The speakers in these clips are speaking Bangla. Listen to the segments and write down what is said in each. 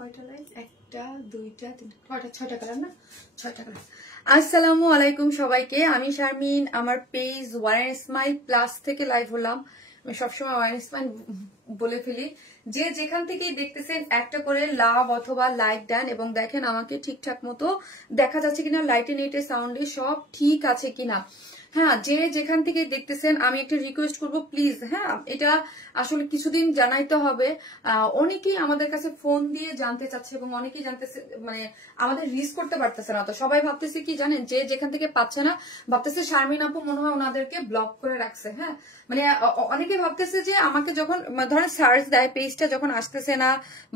কয়টা লাইন? একটা, দুইটা, তিনটা, কয়টা? 6টা কালার না? 6টা কালার। আসসালামু আলাইকুম সবাইকে, আমি শারমিন। আমার পেজ ওয়ান স্মাইল প্লাস থেকে লাইভ হলাম। আমি সবসময় ওয়ান স্মাইল বলে ফেলি। যে যেখান থেকেই দেখতেছেন একটা করে লাভ অথবা লাইক দেন এবং দেখেন আমাকে ঠিকঠাক মতো দেখা যাচ্ছে কিনা, লাইটে নেটে সাউন্ডে সব ঠিক আছে কিনা। হ্যাঁ, যে যেখান থেকে দেখতেছেন আমি একটা রিকোয়েস্ট করব প্লিজ। হ্যাঁ, এটা আসলে কিছুদিন জানাইতে হবে। অনেকেই আমাদের কাছে ফোন দিয়ে জানতে চাচ্ছে এবং অনেকেই জানতেছে, মানে আমাদের রিস্ক করতে পারতেছে না। তো সবাই ভাবতেছে কি জানেন, যে যেখান থেকে পাচ্ছে না ভাবতেছে শারমিন আপু মনে হয় ওনাদেরকে ব্লক করে রাখছে। হ্যাঁ, মানে অনেকে ভাবতেছে যে আমাকে যখন ধরেন সার্চ দেয়, পেজটা যখন আসতেছে না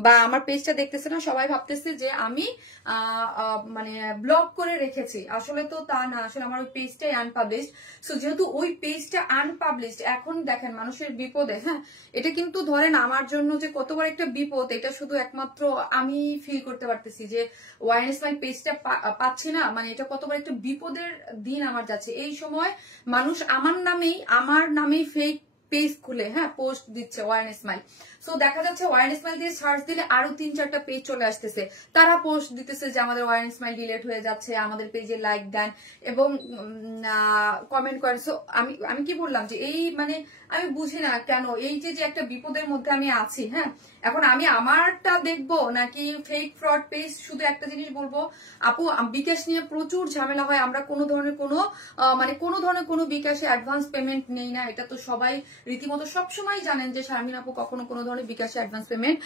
বা আমার পেজটা দেখতেছে না, সবাই ভাবতেছে যে আমি মানে ব্লক করে রেখেছি। আসলে তো তা না, আসলে আমার ওই পেজটাই আনপাবলিশড। সো যেহেতু ওই পেজটা আনপাবলিশড, এখন দেখেন মানুষের বিপদে, হ্যাঁ এটা কিন্তু ধরেন আমার জন্য যে কত বড় একটা বিপদ, এটা শুধু একমাত্র আমি ফিল করতে পারতেছি যে ওয়াইন স্মাইল পেজটা পাচ্ছি না, মানে এটা কত বড় একটা বিপদের দিন আমার যাচ্ছে। এই সময় মানুষ আমার নামেই ফেক পেজ খুলে হ্যাঁ পোস্ট দিচ্ছে ওয়াইন স্মাইল। সো দেখা যাচ্ছে ওয়াইন স্মাইল দিয়ে সার্চ দিলে আরো 3-4টা পেজ চলে আসতেছে, তারা পোস্ট দিতেছে যে আমাদের ওয়াইন স্মাইল ডিলিট হয়ে যাচ্ছে, আমাদের পেজে লাইক দেন এবং কমেন্ট করেন। সো আমি কি বললাম যে এই মানে আমি বুঝি না কেন এই যে একটা বিপদের মধ্যে আমি আছি। হ্যাঁ, এখন আমি আমারটা দেখবো নাকি ফেক ফ্রড পেজ? শুধু একটা জিনিস বলবো আপু, বিকাশ নিয়ে প্রচুর ঝামেলা হয়। আমরা কোনো ধরনের কোনো বিকাশে অ্যাডভান্স পেমেন্ট নেই না, এটা তো সবাই রীতিমতো সবসময় জানেন যে শারমিন আপু কখনো কোনো ধরনের বিকাশে অ্যাডভান্স পেমেন্ট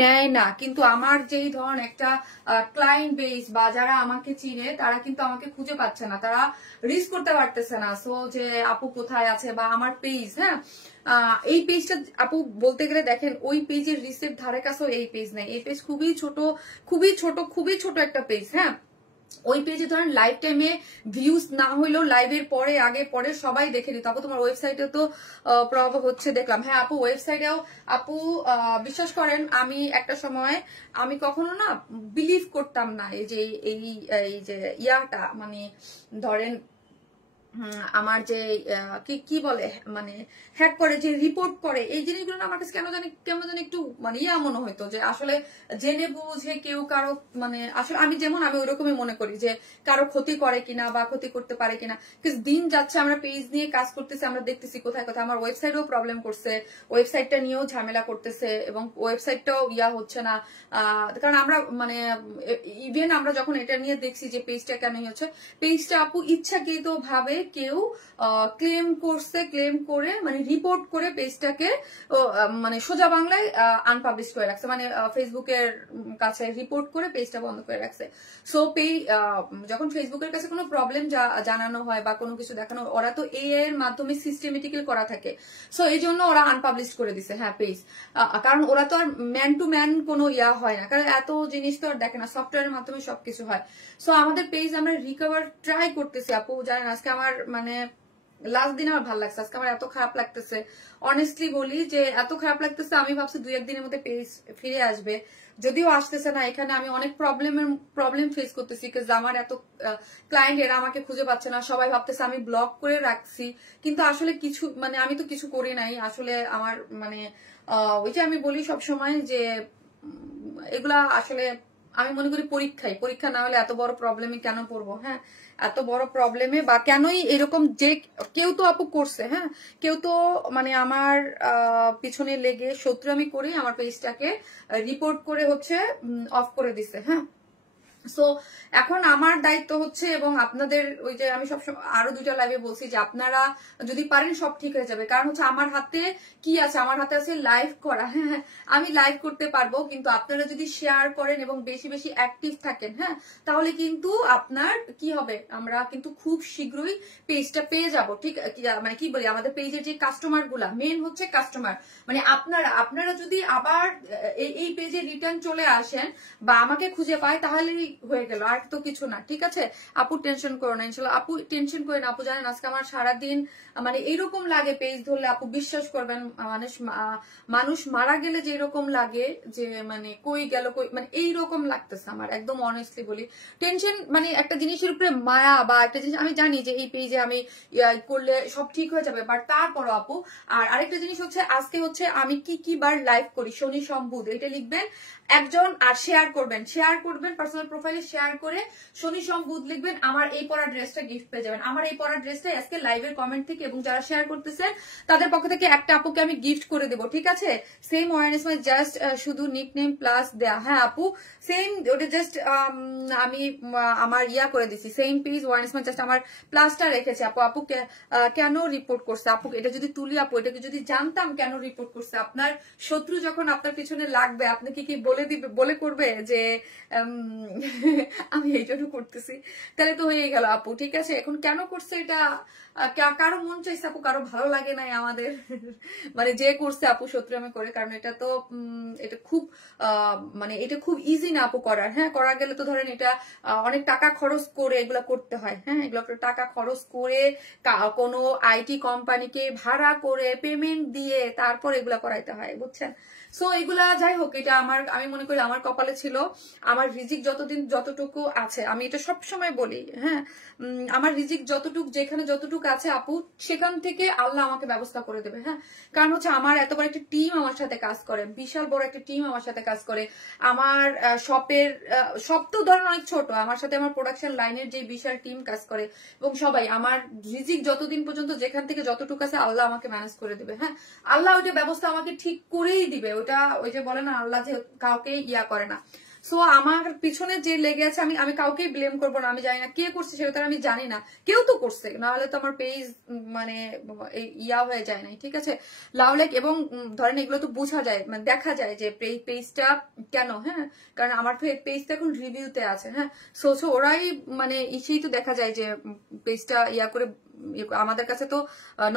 নেয় না। কিন্তু আমার যেই ধরন একটা ক্লায়েন্ট বেস বা যারা আমাকে চিনে তারা কিন্তু আমাকে খুঁজে পাচ্ছে না, তারা রিস্ক করতে পারতেছে না। সো যে আপু কোথায় আছে বা আমার পেজ, হ্যাঁ এই পেজটা আপু বলতে গেলে দেখেন ওই পেজের রিসের ধারে কাছেও এই পেজ নেই। এই পেজ খুবই ছোট একটা পেজ। হ্যাঁ, ওই পেজে ধরেন লাইভ টাইমে ভিউজ না হইলেও লাইভের পরে আগে পরে সবাই দেখে নিত। আপু তোমার ওয়েবসাইটে তো প্রভাব হচ্ছে দেখলাম। হ্যাঁ আপু, ওয়েবসাইটেও আপু বিশ্বাস করেন আমি একটা সময় আমি কখনো না বিলিভ করতাম না এই যে ইয়াটা, মানে ধরেন আমার যে কি বলে মানে হ্যাক করে, যে রিপোর্ট করে, এই জিনিসগুলো আমার কাছে কেন জানি একটু মানে মনে হইতো যে আসলে জেনে বুঝে কেউ কারো মানে আসলে আমি ওই রকমই মনে করি যে কারো ক্ষতি করে কিনা বা ক্ষতি করতে পারে কিনা। দিন যাচ্ছে আমরা পেজ নিয়ে কাজ করতেছি, আমরা দেখতেছি কোথায় কোথায় আমার ওয়েবসাইটও প্রবলেম করছে, ওয়েবসাইটটা নিয়েও ঝামেলা করতেছে এবং ওয়েবসাইটটাও হচ্ছে না। কারণ আমরা মানে ইভেন আমরা যখন এটা নিয়ে দেখছি যে পেজটা কেন হচ্ছে, পেজটা আপু ইচ্ছাকৃত ভাবে কেউ ক্লেম করছে, ক্লেম করে মানে রিপোর্ট করে পেজটাকে মানে সোজা বাংলায় আনপাবলিশ করে রাখছে, মানে ফেসবুকের কাছে রিপোর্ট করে পেজটা বন্ধ করে রাখছে। সো যখন ফেসবুকের কাছে কোনো প্রবলেম জানানো হয় বা কোনো কিছু দেখানো, ওরা তো এর মাধ্যমে সিস্টেমেটিক্যালি করা থাকে। সো এই জন্য ওরা আনপাবলিশ করে দিছে হ্যাঁ পেজ, কারণ ওরা তো আর ম্যান টু ম্যান কোনো হয় না, কারণ এত জিনিস তো আর দেখে না, সফটওয়্যারের মাধ্যমে সবকিছু হয়। সো আমাদের পেজ আমরা রিকভার ট্রাই করতেছি আপু। জানেন আজকে আমার মানে লাস্ট দিন আমার ভালো লাগছে, আজকে আমার এত খারাপ লাগতেছে, অনেস্টলি বলি যে এত খারাপ লাগতেছে। আমি ভাবছি 2-1 দিনের মধ্যে পেজ ফিরে আসবে, যদিও আসতেছে না। এখানে আমি অনেক প্রবলেম ফেস করতেছি, আমার এত ক্লায়েন্ট এরা আমাকে খুঁজে পাচ্ছে না, সবাই ভাবতেছে আমি ব্লক করে রাখছি, কিন্তু আসলে কিছু মানে আমি তো কিছু করি নাই। আসলে আমার মানে ওই যে আমি বলি সবসময় যে এগুলা আসলে আমি মনে করি পরীক্ষা না হলে এত বড় প্রবলেমে কেন পড়বো। হ্যাঁ, এত বড় প্রবলেমে বা কেনই এরকম, যে কেউ তো আপু করছে, হ্যাঁ কেউ তো মানে আমার পিছনে লেগে শত্রু আমি করি আমার পেজটাকে রিপোর্ট করে হচ্ছে অফ করে দিছে। হ্যাঁ, সো এখন আমার দায়িত্ব হচ্ছে, এবং আপনাদের ওই যে আমি সবসময় আরো 2টা লাইভে বলছি যে আপনারা যদি পারেন সব ঠিক হয়ে যাবে। কারণ হচ্ছে আমার হাতে কি আছে, আমার হাতে আছে লাইভ করা। হ্যাঁ, আমি লাইভ করতে পারবো, কিন্তু আপনারা যদি শেয়ার করেন এবং বেশি বেশি অ্যাক্টিভ থাকেন, হ্যাঁ তাহলে কিন্তু আপনার কি হবে, আমরা কিন্তু খুব শীঘ্রই পেজটা পেয়ে যাব। ঠিক মানে কি বলি, আমাদের পেজের যে কাস্টমার গুলা মেন হচ্ছে কাস্টমার, মানে আপনারা যদি আবার এই পেজে রিটার্ন চলে আসেন বা আমাকে খুঁজে পায়, তাহলে হয়ে গেল, আর তো কিছু না, ঠিক আছে আপু টেনশন করো না, ইনশাল্লাহ আপু টেনশন করে না। আপু জানেন আজকে আমার সারাদিন মানে এইরকম লাগে পেজ ধরলে, আপু বিশ্বাস করবেন মানুষ মারা গেলে যে এরকম লাগে যে মানে কই গেল কই, মানে এইরকম লাগতেছে আমার, একদম অনেস্টলি বলি। টেনশন মানে একটা জিনিসের উপরে মায়া বা একটা জিনিস, আমি জানি যে এই পেজে আমি করলে সব ঠিক হয়ে যাবে, বাট তারপরও আপু। আর আরেকটা জিনিস হচ্ছে আজকে হচ্ছে আমি কি বার লাইভ করি, শনি সোম বুধ, এটা লিখবেন একজন, আর শেয়ার করবেন পার্সোনাল প্রোফাইলে, শেয়ার করে শনি সোম বুধ লিখবেন, আমার এই পরা ড্রেসটা গিফট পেয়ে যাবেন। আমার এই পরা ড্রেসটা আজকে লাইভের কমেন্ট থেকে এবং যারা শেয়ার করতেছেন তাদের পক্ষ থেকে একটা আপুকে আমি গিফট করে দেবো, ঠিক আছে। সেম ওয়ারনেস মানে জাস্ট শুধু নিক নেম প্লাস দেয়া, হ্যাঁ আপু সেম, ওটা জাস্ট আমি আমার ইয়া করে দিছি, সেম পেজ ওয়ারনেস মানে জাস্ট আমার প্লাসটা রেখেছে আপু। আপু কেন রিপোর্ট করছে আপু, এটা যদি তুলি আপু, এটাকে যদি জানতাম কেন রিপোর্ট করছে, আপনার শত্রু যখন আপনার পিছনে লাগবে আপনি কি বলে করবে যে আমি এইটাও করতেছি, তাহলে তো হয়ে গেল আপু, ঠিক আছে। এখন কেন করছে এটা কারো মন চাইছে আপু, কারো ভালো লাগে নাই আমাদের মানে যে করছে আপু শত্রু আমি করে, কারণ এটা তো এটা খুব মানে এটা খুব ইজি না আপু করার, হ্যাঁ করা গেলে তো ধরেন এটা অনেক টাকা খরচ করে এগুলা করতে হয়, হ্যাঁ এগুলো টাকা খরচ করে কোনো আইটি কোম্পানিকে ভাড়া করে পেমেন্ট দিয়ে তারপর এগুলা করাইতে হয়, বুঝছেন। সো এগুলা যাই হোক, এটা আমি মনে করি আমার কপালে ছিল, আমার রিজিক যতটুকু আছে, আমি এটা সবসময় বলি, হ্যাঁ আমার রিজিক যেখানে যতটুকু আছে আপু, সেখান থেকে আল্লাহ আমাকে ব্যবস্থা করে দেবে, হ্যাঁ। কারণ হচ্ছে আমার এত বড় একটা টিম আমার সাথে কাজ করে, বিশাল বড় একটা টিম আমার সাথে কাজ করে, আমার শপের সব তো ধরেন অনেক ছোট, আমার সাথে আমার প্রোডাকশন লাইনের যে বিশাল টিম কাজ করে, এবং সবাই আমার রিজিক যতদিন পর্যন্ত যেখান থেকে যতটুকু আছে আল্লাহ আমাকে ম্যানেজ করে দেবে, হ্যাঁ আল্লাহ ওইটা ব্যবস্থা আমাকে ঠিক করেই দিবে, ওটা ওই যে বলে না আল্লাহ যে কাউকে ইয়া করে না। সো আমার পিছনে যে লেগে আছে, আমি কাউকেই ব্লেম করবো না, আমি জানি না কে করছে সেটা আমি জানি না, কেউ তো করছে, নাহলে তো আমার পেজ মানে ইয়া হয়ে যায় নাই, ঠিক আছে লাউলেক। এবং ধরেন এগুলো তো বোঝা যায়, মানে দেখা যায় যে পেজটা কেন, হ্যাঁ কারণ আমার পেজটা এখন রিভিউতে আছে, হ্যাঁ সো ওরাই মানে ইসেই তো দেখা যায় যে পেজটা ইয়া করে আমাদের কাছে তো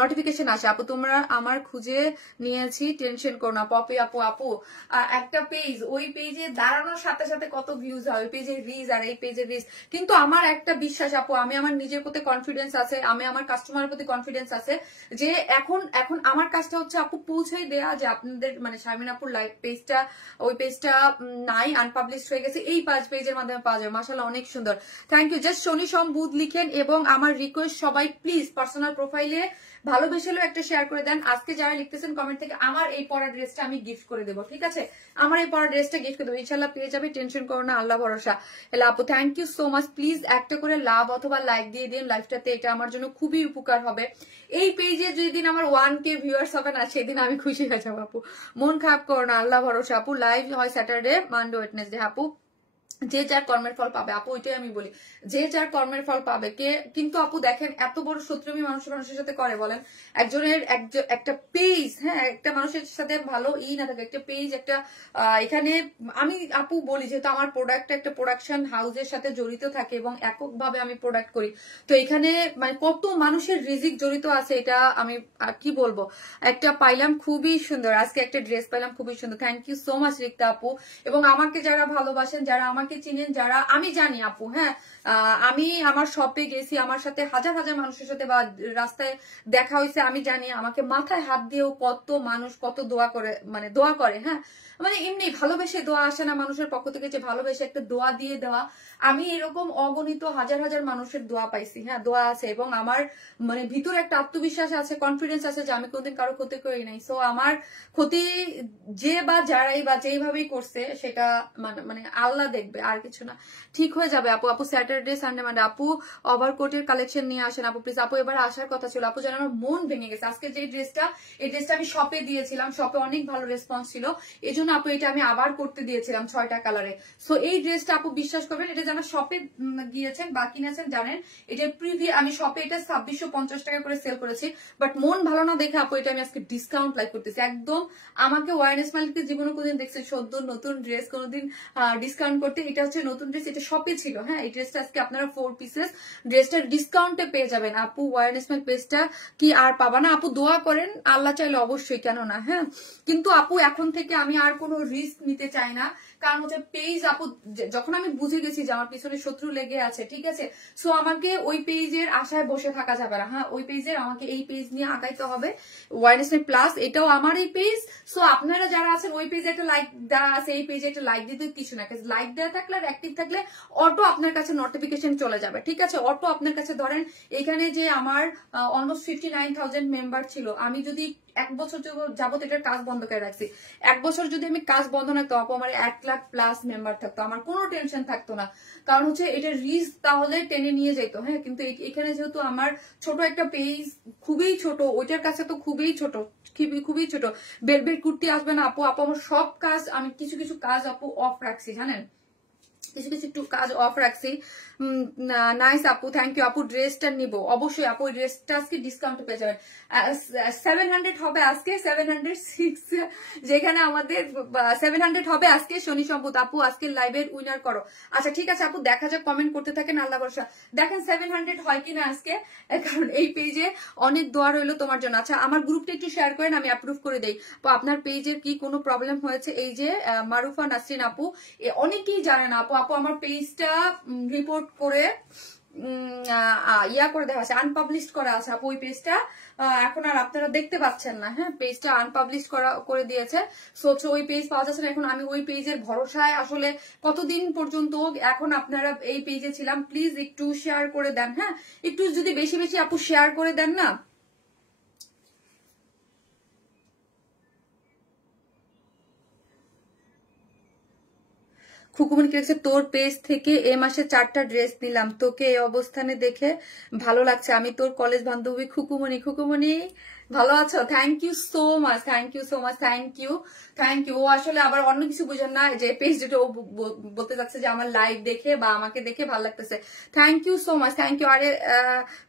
নোটিফিকেশন আসে, আপু তোমরা আমার খুঁজে নিয়েছি, টেনশন করো না পপি আপু একটা পেজ, ওই পেজে দাঁড়ানোর সাথে সাথে কত ভিউজ হয়, ওই পেজের রিচ আর এই পেজের রিচ, কিন্তু আমার একটা বিশ্বাস আপু, আমি আমার নিজের প্রতি কনফিডেন্স আছে, আমি আমার কাস্টমারের প্রতি কনফিডেন্স আছে, যে এখন আমার কাজটা হচ্ছে আপু পৌঁছেই দেয়া, যে আপনাদের মানে শারমিন আপুর লাইভ পেজটা, ওই পেজটা নাই, আনপাবলিশড হয়ে গেছে, এই 5 পেজের মাধ্যমে পাওয়া যাবে, মাশাআল্লাহ অনেক সুন্দর, থ্যাংক ইউ। জাস্ট শনি সোম বুধ লিখেন, এবং আমার রিকোয়েস্ট সবাই প্লিজ পার্সোনাল প্রোফাইলে ভালোবেসেলেও একটা শেয়ার করে দেন। আজকে যারা লিখতেছেন কমেন্ট থেকে, আমার এই পরা ড্রেসটা আমি গিফট করে দেবো, ঠিক আছে আমার এই পরা ড্রেসটা গিফট করে দেবো, ইনশাল্লাহ পেয়ে যাবে, টেনশন করো না, আল্লাহ ভরসা। হ্যালো আপু thank you so much, please একটা করে লাভ অথবা লাইক দিয়ে দিন লাইভটাতে, এটা আমার জন্য খুবই উপকার হবে। এই পেজে যেদিন আমার 1K ভিউয়ার্স হবে না, সেদিন আমি খুশি হয়ে যাবো আপু, মন খারাপ করো না, আল্লাহ ভরসা আপু। লাইভ হয় স্যাটারডে মানডে ওয়েডনেসডে আপু, যে যার কর্মের ফল পাবে আপু, ওইটাই আমি বলি, যে যার কর্মের ফল পাবে কে। কিন্তু আপু দেখেন এত বড় শত্রুমি মানুষের সাথে করে বলেন, একজনের একটা পেজ, হ্যাঁ একটা মানুষের সাথে ভালো না থাকে, একটা পেজ একটা এখানে আমি আপু বলি, যেহেতু আমার প্রোডাক্ট একটা প্রোডাকশন হাউসের সাথে জড়িত থাকে এবং এককভাবে আমি প্রোডাক্ট করি, তো এখানে মানে কত মানুষের রিজিক জড়িত আছে, এটা আমি কি বলবো। একটা পাইলাম খুবই সুন্দর, আজকে একটা ড্রেস পাইলাম খুবই সুন্দর, thank you so much Rikta আপু। এবং আমাকে যারা ভালোবাসেন, যারা আমাকে চিনেন, যারা আমি জানি আপু, হ্যাঁ আমি আমার শপে গেছি, আমার সাথে হাজার হাজার মানুষের সাথে বা রাস্তায় দেখা হয়েছে, আমি জানি আমাকে মাথায় হাত দিয়েও কত মানুষ কত দোয়া করে, হ্যাঁ মানে এমনি ভালোবেসে দোয়া আসে না মানুষের পক্ষ থেকে, যে ভালোবেসে একটা দোয়া দিয়ে দেওয়া, আমি এরকম অগণিত হাজার হাজার মানুষের দোয়া পাইছি, হ্যাঁ দোয়া আছে, এবং আমার মানে ভিতরে একটা আত্মবিশ্বাস আছে, কনফিডেন্স আছে যে আমি কোনদিন কারো ক্ষতি করি নাই। সো আমার ক্ষতি যে বা যারাই বা যেইভাবেই করছে সেটা মানে আল্লাহ দেখবে, আর কিছু না, ঠিক হয়ে যাবে আপু স্যাটারডে সানডে মানডে আপু ওভারকোটের কালেকশন নিয়ে আসেন আপু প্লিজ। আপু এবার আসার কথা ছিল আপু, যেন আমার মন ভেঙে গেছে, আজকে যে ড্রেসটা, এই ড্রেসটা আমি শপে দিয়েছিলাম, শপে অনেক ভালো রেসপন্স ছিল, এই জন্য আপু এটা আমি আবার করতে দিয়েছিলাম 6টা কালারে। সো এই ড্রেসটা আপু বিশ্বাস করবেন, এটা যারা শপে গিয়েছেন বা কিনেছেন জানেন, এটা আমি শপে এটা 2650 টাকা করে সেল করেছি, বাট মন ভালো না দেখে আপু এটা আমি আজকে ডিসকাউন্ট লাইক করতেছি একদম। আমাকে ওয়ারনেস মালিককে জীবনে কোনদিন দেখছি সদ্য নতুন ড্রেস কোনদিন ডিসকাউন্ট করতে, এটা হচ্ছে নতুন ড্রেস, এটা শপে ছিল। হ্যাঁ, এই ড্রেসটা আজকে আপনারা 4 পিসেস ড্রেসটা ডিসকাউন্টে পেয়ে যাবেন। আপু ওয়ার এন্ড স্মাইল পেজটা কি আর পাবা না? আপু দোয়া করেন, আল্লাহ চাইলে অবশ্যই, কেন না। হ্যাঁ, কিন্তু আপু এখন থেকে আমি আর কোনো রিস্ক নিতে চাই না, কারণ হচ্ছে পেজ আপু যখন আমি বুঝে গেছি যে আমার পিছনে শত্রু লেগে আছে, ঠিক আছে, সো আমাকে ওই পেজের আশায় বসে থাকা যাবে না। হ্যাঁ, ওই পেজের আমাকে এই পেজ নিয়ে আগাইতে হবে। ওয়ারনেস প্লাস এটাও আমার এই পেজ। সো আপনারা যারা আছেন ওই পেজে একটা লাইক দেওয়া আছে, এই পেজে একটা লাইক দিতে কিছু না, লাইক দেওয়া থাকলে আর অ্যাক্টিভ থাকলে অটো আপনার কাছে নোটিফিকেশন চলে যাবে, ঠিক আছে, অটো আপনার কাছে। ধরেন এখানে যে আমার অলমোস্ট 59,000 মেম্বার ছিল, আমি যদি 1 বছর যাবত এটার কাজ বন্ধ করে রাখছি, 1 বছর যদি আমি কাজ বন্ধ রাখতো আপু, আমার 1 লাখ প্লাস মেম্বার থাকতো, আমার কোনো টেনশন থাকতো না, কারণ হচ্ছে এটা রিস্ক তাহলে টেনে নিয়ে যেত। হ্যাঁ, কিন্তু এখানে যেহেতু আমার ছোট একটা পেজ, খুবই ছোট, ওইটার কাছে তো খুবই ছোট, খুবই ছোট, বের বের কুর্তি আসবে না আপু। আপু আমার সব কাজ, আমি কিছু কিছু কাজ আপু অফ রাখছি, জানেন, কিছু কিছু একটু কাজ অফ রাখছি। নাইস আপু, থ্যাংক ইউ আপু। ড্রেসটা নিব অবশ্যই আপু, ড্রেসটা আজকে ডিসকাউন্ট পেয়ে যাবেন। 700 হবে আজকে, 706, যেখানে আমাদের 700 হবে আজকে। শনি সম্পদ আপু আজকে লাইভের উইনার করো। আচ্ছা ঠিক আছে আপু, দেখা যাক, কমেন্ট করতে থাকেন, আল্লাহ ভরসা। দেখেন 700 হয় কিনা আজকে, কারণ এই পেজে অনেক দোয়া রইলো তোমার জন্য। আচ্ছা আমার গ্রুপটা একটু শেয়ার করেন, আমি অ্যাপ্রুভ করে দেই। আপনার পেজের কি কোনো প্রবলেম হয়েছে? এই যে মারুফা নাসরিন আপু, অনেকেই জানেন আপু, আপু আমার পেজটা রিপোর্ট করে ইয়া করে দেওয়া আছে, আনপাবলিশ করা আছে আপু। ওই পেজটা এখন আর আপনারা দেখতে পাচ্ছেন না। হ্যাঁ, পেজটা আনপাবলিশ করে দিয়েছে, সো ওই পেজ পাওয়া যাচ্ছে না এখন। আমি ওই পেজের ভরসায় আসলে কতদিন পর্যন্ত এখন আপনারা এই পেজে ছিলাম। প্লিজ একটু শেয়ার করে দেন। হ্যাঁ, একটু যদি বেশি বেশি আপু শেয়ার করে দেন না। খুকুমনি লিখেছে, তোর পেজ থেকে এ মাসে 4টা ড্রেস নিলাম, তোকে এই অবস্থানে দেখে ভালো লাগছে, আমি তোর কলেজ বান্ধবী খুকুমনি। খুকুমনি ভালো আছো? Thank you so much, thank you so much, thank you, thank you. ও আসলে আবার অন্য কিছু বুঝেন না, যে পেজ যেটা ও বলতে যাচ্ছে যে আমার লাইভ দেখে বা আমাকে দেখে ভালো লাগতেছে। Thank you so much, thank you. আরে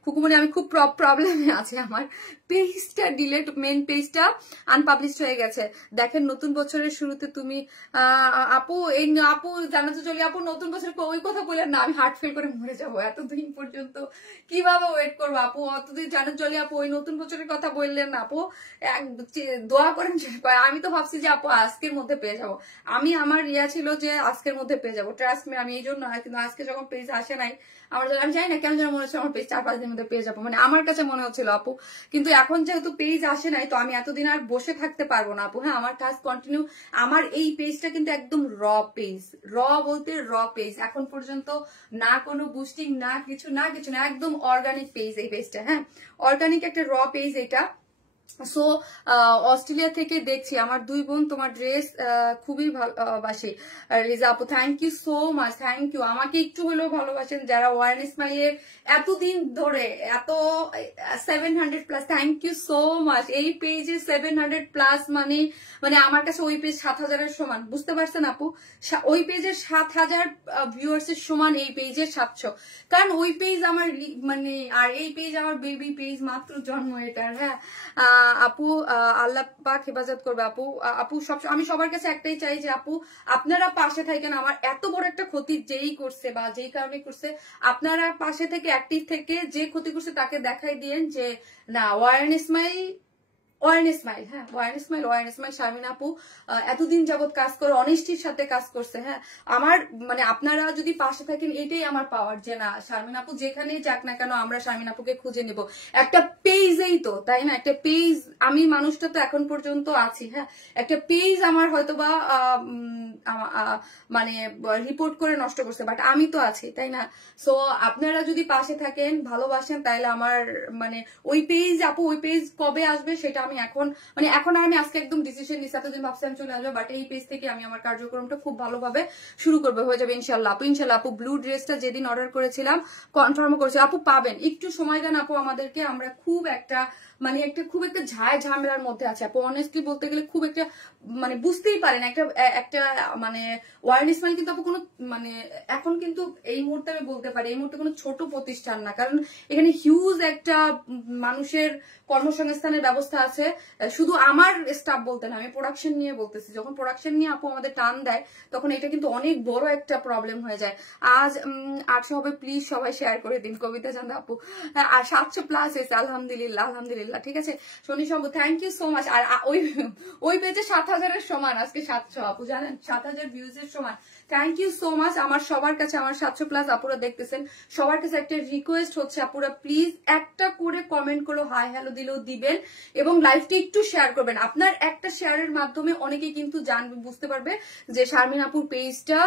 খুকুমনি আমি খুব প্রবলেমে আছি, আমার পেজটা ডিলেট, মেন পেজটা আনপাবলিশ হয়ে গেছে। দেখেন নতুন বছরের শুরুতে তুমি আপু, এই আপু জানাতে চলি আপু, নতুন বছর ওই কথা বললেন না, আমি হার্ট ফেল করে মরে যাবো। এতদিন পর্যন্ত কিভাবে ওয়েট করবো আপু? অতদিন জানাতে চলি আপু, ওই নতুন বছরের কথা বললেন না আপু, দোয়া করেন। আমি তো ভাবছি যে আপু আজকের মধ্যে পেয়ে যাবো, আমার ইয়া ছিল যে আজকের মধ্যে পেয়ে যাবো, ট্রাস্ট মি, আমি এই জন্য। কিন্তু আজকে যখন পেজ আসে নাই, আমি জানি না কেন যেন মনে হচ্ছে আমার পেজ 4-5 দিনের মধ্যে পেয়ে যাবো, মানে আমার কাছে মনে হচ্ছিল আপু। কিন্তু এখন যেহেতু পেজ আসে নাই, তো আমি এতদিন আর বসে থাকতে পারবো না আপু। হ্যাঁ, আমার কাজ কন্টিনিউ। আমার এই পেজটা কিন্তু একদম পেজ, বলতে পেজ, এখন পর্যন্ত না কোনো বুস্টিং, না কিছু না, একদম অর্গানিক পেজ এই পেজটা। হ্যাঁ, অর্গানিক একটা পেজ এটা। সো অস্ট্রেলিয়া থেকে দেখছি আমার 2 বোন তোমার ড্রেস খুবই ভালোবাসি। রিজা আপু thank you so much, thank you. আমাকে একটু হলেও ভালোবাসেন যারা ওয়ার্ন স্মাইলের এতদিন ধরে, এত 700 plus, thank you so much. এই পেজে 700 প্লাস মানে আমার কাছে ওই পেজ 7,000-এর সমান, বুঝতে পারছেন আপু? ওই পেজের 7,000 ভিউয়ার্স এর সমান এই পেজের 700, কারণ ওই পেজ আমার আর এই পেজ আমার বেবি পেজ, মাত্র জন্ম এটার। হ্যাঁ আপু, আল্লাহ পাক হেফাজত করবে আপু। আপু আমি সবার কাছে একটাই চাই যে আপু আপনারা পাশে থাকেন। আমার এত বড় একটা ক্ষতি যেই করছে বা যেই কারণে করছে, আপনারা পাশে থেকে অ্যাক্টিভ থেকে যে ক্ষতি করছে তাকে দেখাই দিয়েন যে না, ওয়ার্ন স্মাইল, হ্যাঁ, ওয়ার্ন স্মাইল শারমিন আপু এতদিন যাবত কাজ করে অনেস্টির সাথে কাজ করছে। হ্যাঁ, আমার আপনারা যদি পাশে থাকেন, এটাই আমার পাওয়ার, যে না শারমিন আপু যেখানে যাক না কেন আমরা শারমিন আপুকে খুঁজে নিব। একটা পেজেই তো, তাই না? একটা পেজ, আমি মানুষটা তো এখন পর্যন্ত আছি। হ্যাঁ, একটা পেজ আমার হয়তো বা রিপোর্ট করে নষ্ট করছে, বাট আমি তো আছি, তাই না? সো আপনারা যদি পাশে থাকেন, ভালোবাসেন, তাইলে আমার ওই পেজ আপু, ওই পেজ কবে আসবে সেটা আমি এখন আর আমি আজকে একদম ডিসিশন নিচ্ছি। এতদিন ভাবছি আমি চলে আসবো, বাট এই পেজ থেকে আমি আমার কার্যক্রমটা খুব ভালোভাবে শুরু করবো, হয়ে যাবে ইনশাল্লাহ আপু। ইনশাল্লাহ আপু, ব্লু ড্রেসটা যেদিন অর্ডার করেছিলাম কনফার্ম করেছি আপু, পাবেন। একটু সময় দেন আপু আমাদেরকে, আমরা খুব একটা ঝামেলার মধ্যে আছে আপু। অনেস্টলি বলতে গেলে খুব একটা বুঝতেই পারেন, একটা ওয়ার্ন স্মাইল কিন্তু আপু কোনো এখন কিন্তু এই মুহূর্তে আমি বলতে পারি, এই মুহূর্তে কোনো ছোট প্রতিষ্ঠান না, কারণ এখানে হিউজ একটা মানুষের কর্মসংস্থানের ব্যবস্থা আছে। আছে, শুধু আমার স্টাফ বলতে না, আমি প্রোডাকশন নিয়ে বলতেছি। যখন প্রোডাকশন নিয়ে আপু আমাদের টান দেয় তখন এটা কিন্তু অনেক বড় একটা প্রবলেম হয়ে যায়। আজ 800 হবে, প্লিজ সবাই শেয়ার করে দিন। কবিতা চান্দা আপু আর 700 প্লাস এসে, আলহামদুলিল্লাহ আলহামদুলিল্লাহ। ঠিক আছে Shani Shambhu, thank you so much. আর ওই পেজে 7000-এর সমান আজকে 700 আপু, জানেন 7000 ভিউজ এর সমান। Thank you so much. আমার সবার কাছে, আমার 700 প্লাস আপুরা দেখতেছেন, সবার কাছে একটা রিকোয়েস্ট হচ্ছে আপুরা প্লিজ একটা করে কমেন্ট করলো হাই হ্যালো দিলেও দিবেন এবং লাইভটি একটু শেয়ার করবেন। আপনার একটা শেয়ারের মাধ্যমে অনেকেই কিন্তু জানবে, বুঝতে পারবে যে শারমিন আপুর পেজটা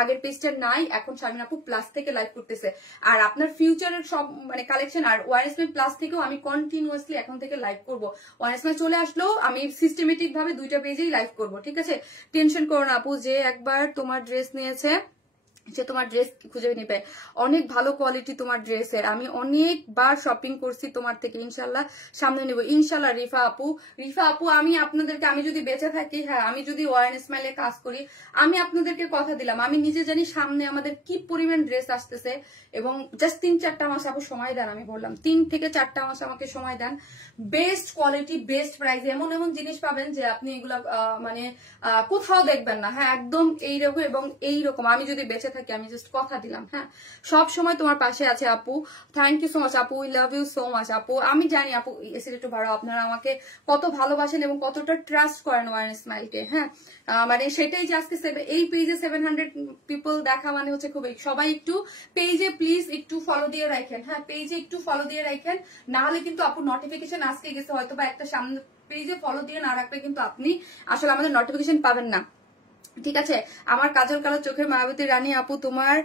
আগের পেজটা নাই, এখন শারমিন আপু প্লাস থেকে লাইভ করতেছে। আর আপনার ফিউচারের সব মানে কালেকশন আর ওয়ারেসমেন্ট প্লাস থেকেও আমি কন্টিনিউয়াসলি এখন থেকে লাইভ করবো। ওয়ারেসমেন্ট চলে আসলেও আমি সিস্টেমেটিক ভাবে দুইটা পেজেই লাইভ করবো। ঠিক আছে, টেনশন করো না আপু। যে একবার তোমার ড্রেস নিয়েছে সে তোমার ড্রেস খুঁজে নিবে। অনেক ভালো কোয়ালিটি তোমার ড্রেসের, আমি অনেকবার শপিং করছি তোমার থেকে, ইনশাল্লাহ সামনে নেবো ইনশাল্লাহ। রিফা আপু আমি আপনাদেরকে, আমি যদি বেঁচে থাকি, হ্যাঁ আমি যদি ওয়ার্ন স্মাইলে কাজ করি, আমি আপনাদেরকে কথা দিলাম, আমি নিজে জানি সামনে আমাদের কি পরিমাণ ড্রেস আসতেছে। এবং জাস্ট 3-4টা মাস আপু সময় দেন, আমি বললাম 3 থেকে 4টা মাস আমাকে সময় দেন। বেস্ট কোয়ালিটি বেস্ট প্রাইস, এমন এমন জিনিস পাবেন যে আপনি এগুলা মানে কোথাও দেখবেন না। হ্যাঁ একদম এইরকম এবং এইরকম, আমি যদি বেঁচে থাকি, আমি জাস্ট কথা দিলাম। হ্যাঁ সব সময় তোমার পাশে আছে আপু। থ্যাংক ইউ সো মাচ আপু, we love you so much আপু। আমি জানি আপু এসে একটু ভালো, আপনারা আমাকে কত ভালোবাসেন এবং কতটা ট্রাস্ট করেন ওয়ার্ন স্মাইলকে। হ্যাঁ মানে সেটাই যে আজকে এই পেজে 700 পিপল দেখা মানে হচ্ছে খুবই, সবাই একটু পেজে প্লিজ একটু ফলো দিয়ে রাখেন। হ্যাঁ পেজে একটু ফলো দিয়ে রাখেন, না হলে কিন্তু আপু নোটিফিকেশন আজকে গেছে হয়তো বা একটা সামনে পেজে ফলো দিয়ে না রাখলে কিন্তু আপনি আসলে আমাদের নোটিফিকেশন পাবেন না। ঠিক আছে, আমার কাজল কালো চোখের মায়াবতী রানী আপু, তোমার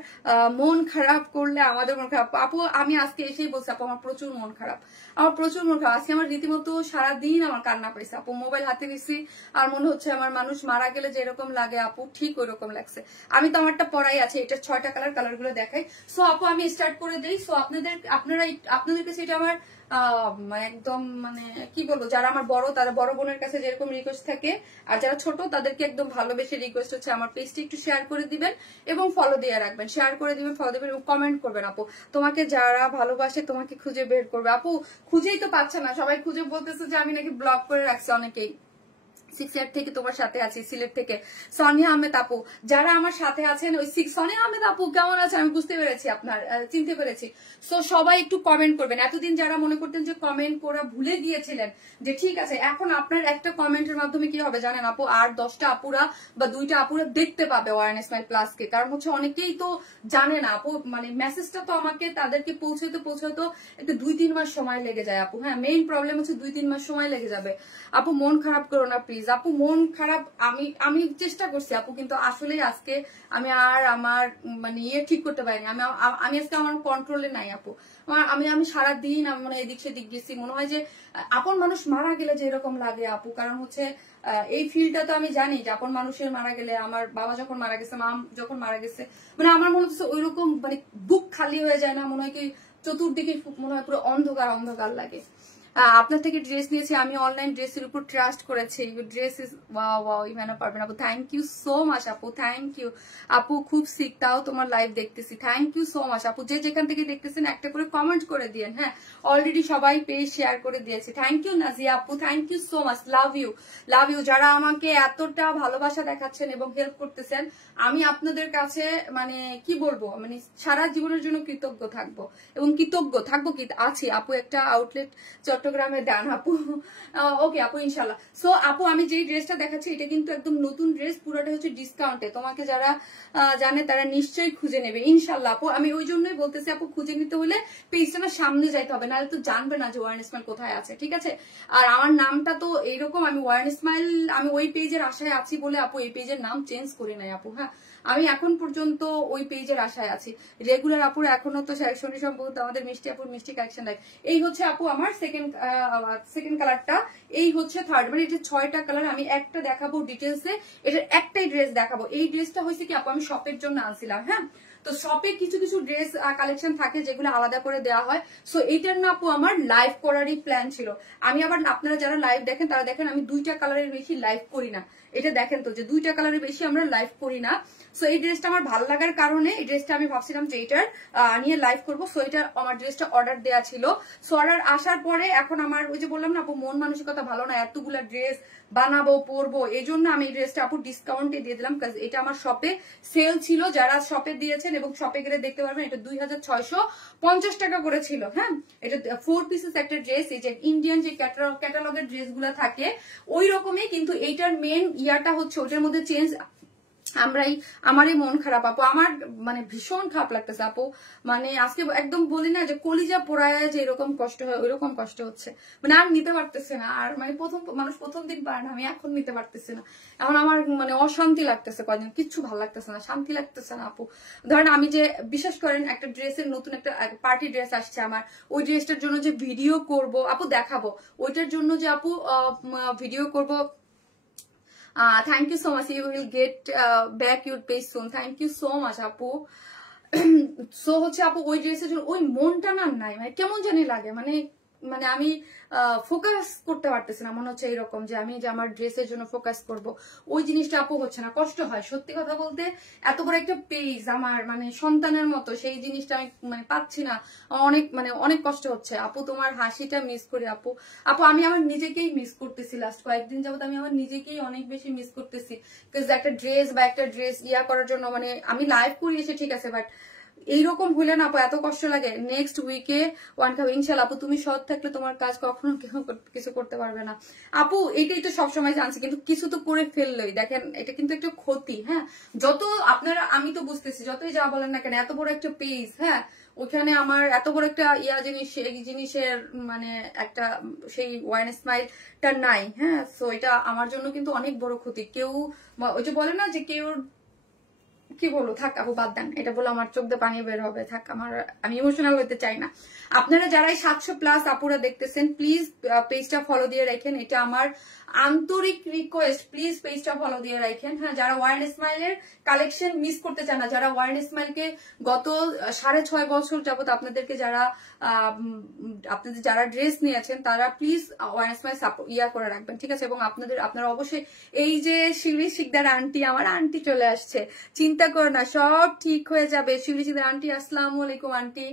মন খারাপ করলে আমাদের মন খারাপ। আপু আমি আজকে এসেই বলছি আপু আমার প্রচুর মন খারাপ, আমার প্রচুর মন খারাপ। আজকে আমার রীতিমতো সারাদিন আমার কান্না পেয়েছে আপু। মোবাইল হাতে নিছি আর মনে হচ্ছে আমার মানুষ মারা গেলে যেরকম লাগে আপু ঠিক ওই রকম লাগছে। আমি তো আমারটা পরাই আছে, এটা 6টা কালার গুলো দেখাই। সো আপু আমি স্টার্ট করে দিই। সো আপনাদের কাছে এটা আমার একদম মানে কি বলবো, যারা আমার বড় তারা বড় বোনের কাছে যেরকম রিকোয়েস্ট থাকে, আর যারা ছোট তাদেরকে একদম ভালোবেসে রিকোয়েস্ট হচ্ছে আমার পেজটি একটু শেয়ার করে দিবেন এবং ফলো দিয়ে রাখবেন। শেয়ার করে দিবেন, ফলো দিবেন এবং কমেন্ট করবেন আপু। তোমাকে যারা ভালোবাসে তোমাকে খুঁজে বের করবে আপু। খুঁজেই তো পাচ্ছে না, সবাই খুঁজে বলতেছে যে আমি নাকি ব্লক করে রাখছি অনেকেই। 6 ইয়ার থেকে তোমার সাথে আছি, সিলেট থেকে সোনিয়া আহমেদ আপু। যারা আমার সাথে আছেন ওই সোনিয়া আহমেদ আপু কেমন আছে আমি বুঝতে পেরেছি, আপনার চিনতে পেরেছি। সো সবাই একটু কমেন্ট করবেন। এতদিন যারা মনে করতেন যে কমেন্ট করা ভুলে গিয়েছিলেন, যে ঠিক আছে এখন আপনার একটা কমেন্টের মাধ্যমে কি হবে জানেন আপু, আর 10টা আপুরা বা 2টা আপুরা দেখতে পাবে ওয়ার্ন স্মাইল প্লাস কে। কারণ হচ্ছে অনেকেই তো জানে না আপু, মানে মেসেজটা তো আমাকে তাদেরকে পৌঁছাতে একটু 2-3 মাস সময় লেগে যায় আপু। হ্যাঁ মেইন প্রবলেম হচ্ছে 2-3 মাস সময় লেগে যাবে আপু। মন খারাপ করো না প্লিজ আপু, মন খারাপ আমি চেষ্টা করছি আপু, কিন্তু আসলে আজকে আমি আর আমার মানে ঠিক করতে পারিনি। আমি আজকে আমার কন্ট্রোলে নাই আপু। আমি সারাদিন আমি মানে এদিক সেদিক গেছি, মনে হয় যে আপন মানুষ মারা গেলে যে এরকম লাগে আপু। কারণ হচ্ছে এই ফিলটা তো আমি জানি যে আপন মানুষের মারা গেলে, আমার বাবা যখন মারা গেছে, মা যখন মারা গেছে, মানে আমার মনে হচ্ছে ওইরকম মানে বুক খালি হয়ে যায় না, মনে হয় কি চতুর্দিকে মনে হয় পুরো অন্ধকার অন্ধকার লাগে। আপনার থেকে ড্রেস নিয়েছি আমি, অনলাইন ড্রেসের উপর ট্রাস্ট করেছি। ড্রেস ইজ ওয়াও ইমানা পারবেন আপু। থ্যাংক ইউ সো মাচ আপু, থ্যাংক ইউ আপু। খুব শিখ তাও তোমার লাইভ দেখতেছি, থ্যাংক ইউ সো মাচ আপু। যে যেখান থেকে দেখতেছেন একটা করে কমেন্ট করে দিয়েন। হ্যাঁ অলরেডি সবাই পেজ শেয়ার করে দিয়েছে। থ্যাংক ইউ নাজিয়া আপু, thank you so much. Love you love you. যারা আমাকে এতটা ভালোবাসা দেখাচ্ছেন এবং হেল্প করতেছেন, আমি আপনাদের কাছে মানে কি বলবো, মানে সারা জীবনের জন্য কৃতজ্ঞ থাকবো এবং কৃতজ্ঞ থাকবো কি আছি আপু। একটা আউটলেট চট্টগ্রামে দেন আপু। ওকে আপু ইনশাল্লাহ। সো আপু আমি যেই ড্রেসটা দেখাচ্ছি এটা কিন্তু একদম নতুন ড্রেস, পুরোটা হচ্ছে ডিসকাউন্টে। তোমাকে যারা জানে তারা নিশ্চয়ই খুঁজে নেবে ইনশাল্লাহ আপু। আমি ওই জন্যই বলতেছি আপু, খুঁজে নিতে হলে পেজটা না সামনে যাইতে হবে, নাহলে তো জানবে না যে ওয়ার্ন স্মাইল কোথায় আছে। ঠিক আছে, আর আমার নামটা তো এইরকম, আমি ওয়ার্ন স্মাইল আমি ওই পেজের আশায় আছি বলে আপু এই পেজের নাম চেঞ্জ করি নাই আপু। হ্যাঁ আমি এখন পর্যন্ত ওই পেজের আশায় আছি। রেগুলার আপুর এখনো তো শনি সম্ভবত আমাদের মিষ্টি আপুর মিষ্টি কালেকশন দেয়। এই হচ্ছে আপু আমার সেকেন্ড কালারটা, এই হচ্ছে থার্ড, মানে এটা 6টা কালার। আমি একটা দেখাবো ডিটেলসে, এটার একটাই ড্রেস দেখাবো। এই ড্রেসটা হয়েছে কি আপু আমি শপের জন্য আনছিলাম। হ্যাঁ তো শপে কিছু কিছু ড্রেস কালেকশন থাকে যেগুলো আলাদা করে দেওয়া হয়। সো এইটার না আপু আমার লাইভ করারই প্ল্যান ছিল। আমি আবার আপনারা যারা লাইভ দেখেন তারা দেখেন আমি 2টা কালারের বেশি লাইভ করি না, এটা দেখেন তো যে 2টা কালারের বেশি আমরা লাইভ করি না। সো এই ড্রেসটা আমার ভালো লাগার কারণে এই ড্রেসটা আমি ভাবছিলাম যে এটার নিয়ে লাইভ করবো। সো এটা আমার ড্রেসটা অর্ডার দেওয়া ছিল। সো অর্ডার আসার পরে এখন আমার ওই যে বললাম না আপু মন মানসিকতা ভালো না, এতগুলা ড্রেস বানাবো পরবো, এই জন্য আমি এই ড্রেসটা আপু ডিসকাউন্টে দিয়ে দিলাম। কারণ এটা আমার শপে সেল ছিল, যারা শপে দিয়েছেন এবং শপে গেলে দেখতে পারবেন এটা 2650 টাকা করে ছিল। হ্যাঁ, এটা 4 পিসেস একটা ড্রেস, এই যে ইন্ডিয়ান যে ক্যাটালগের ড্রেস গুলা থাকে ওই রকমই, কিন্তু এইটার মেন ইয়াটা হচ্ছে ওটার মধ্যে চেঞ্জ। আমারই মন খারাপ আপু, আমার মানে ভীষণ খারাপ লাগতেছে আপু, মানে আজকে একদম বলি না যে কলিজা পোড়ায় যে এরকম কষ্ট হয় ওইরকম কষ্ট হচ্ছে, মানে আর নিতে পারতেছে না। আর মানে মানুষ প্রথম দিন পারে না, আমি এখন নিতে পারতেছি না। এখন আমার মানে অশান্তি লাগতেছে, কয়দিন কিচ্ছু ভালো লাগতেছে না, শান্তি লাগতেছে না আপু। ধরেন আমি যে বিশ্বাস করেন একটা ড্রেসের নতুন একটা পার্টি ড্রেস আসছে আমার, ওই ড্রেসটার জন্য যে ভিডিও করব আপু দেখাবো, ওইটার জন্য যে আপু ভিডিও করব। Thank you so much. You will get back your page soon. Thank you so much, আপু। সো হচ্ছে আপু ওই ড্রেসের জন্য ওই মনটা না নাই, মানে কেমন জানি লাগে, মানে আমি ফোকাস করতে পারতেছি না। মনে হচ্ছে এইরকম যে আমি যে আমার ড্রেসের জন্য ফোকাস করব, ওই জিনিসটা আপু হচ্ছে না, কষ্ট হয় সত্যি কথা বলতে। এত বড় একটা পেজ আমার মানে সন্তানের মতো, সেই জিনিসটা আমি মানে পাচ্ছি না, অনেক কষ্ট হচ্ছে আপু। তোমার হাসিটা মিস করি আপু। আমি আমার নিজেকেই মিস করতেছি, লাস্ট কয়েকদিন যাবত আমি আমার নিজেকেই অনেক বেশি মিস করতেছি। একটা ড্রেস বা একটা ড্রেস ইয়া করার জন্য মানে আমি লাইভ করি এসে ঠিক আছে, বাট এইরকম হইলে না আপু এত কষ্ট লাগে। নেক্সট উইকে 1 খাবো ইনশাল্লাহ আপু। তুমি সৎ থাকলে তোমার কাজ কখনো কেউ কিছু করতে পারবে না আপু, এটাই তো সবসময় জানছি, কিন্তু কিছু তো করে ফেললোই। দেখেন এটা কিন্তু একটা ক্ষতি। হ্যাঁ, যত আপনারা আমি তো বুঝতেছি যতই যা বলেন না কেন, এত বড় একটা পেজ, হ্যাঁ ওখানে আমার এত বড় একটা জিনিস, এই জিনিসের মানে একটা সেই ওয়াইন স্মাইলটা নাই। হ্যাঁ, সো এটা আমার জন্য কিন্তু অনেক বড় ক্ষতি। কেউ ওই যে বলে না যে কেউ কি বলবো, থাক আপু বাদ দেন, এটা বলে আমার চোখ দিয়ে পানি বের হবে, থাক আমি ইমোশনাল হতে চাই না। আপনারা যারাই 700+ আপুরা দেখতেছেন প্লিজ পেজটা ফলো দিয়ে রাখেন, এটা আমার আন্তরিক রিকোয়েস্ট, প্লিজ পেজটা ফলো দিয়ে রাখেন। হ্যাঁ, যারা ওয়ার্ন স্মাইলের কালেকশন মিস করতে চান না, যারা ওয়ার্ন স্মাইলকে গত 6.5 বছর যাবত আপনাদের যারা ড্রেস নিয়েছেন তারা প্লিজ ওয়ার্ন স্মাইল করে রাখবেন, ঠিক আছে। এবং আপনারা অবশ্যই এই যে শিউলি শিকদার আন্টি, আমার আন্টি চলে আসছে, চিন্তা করো না সব ঠিক হয়ে যাবে। শিউলি শিকদার আন্টি আসসালামু আলাইকুম আন্টি।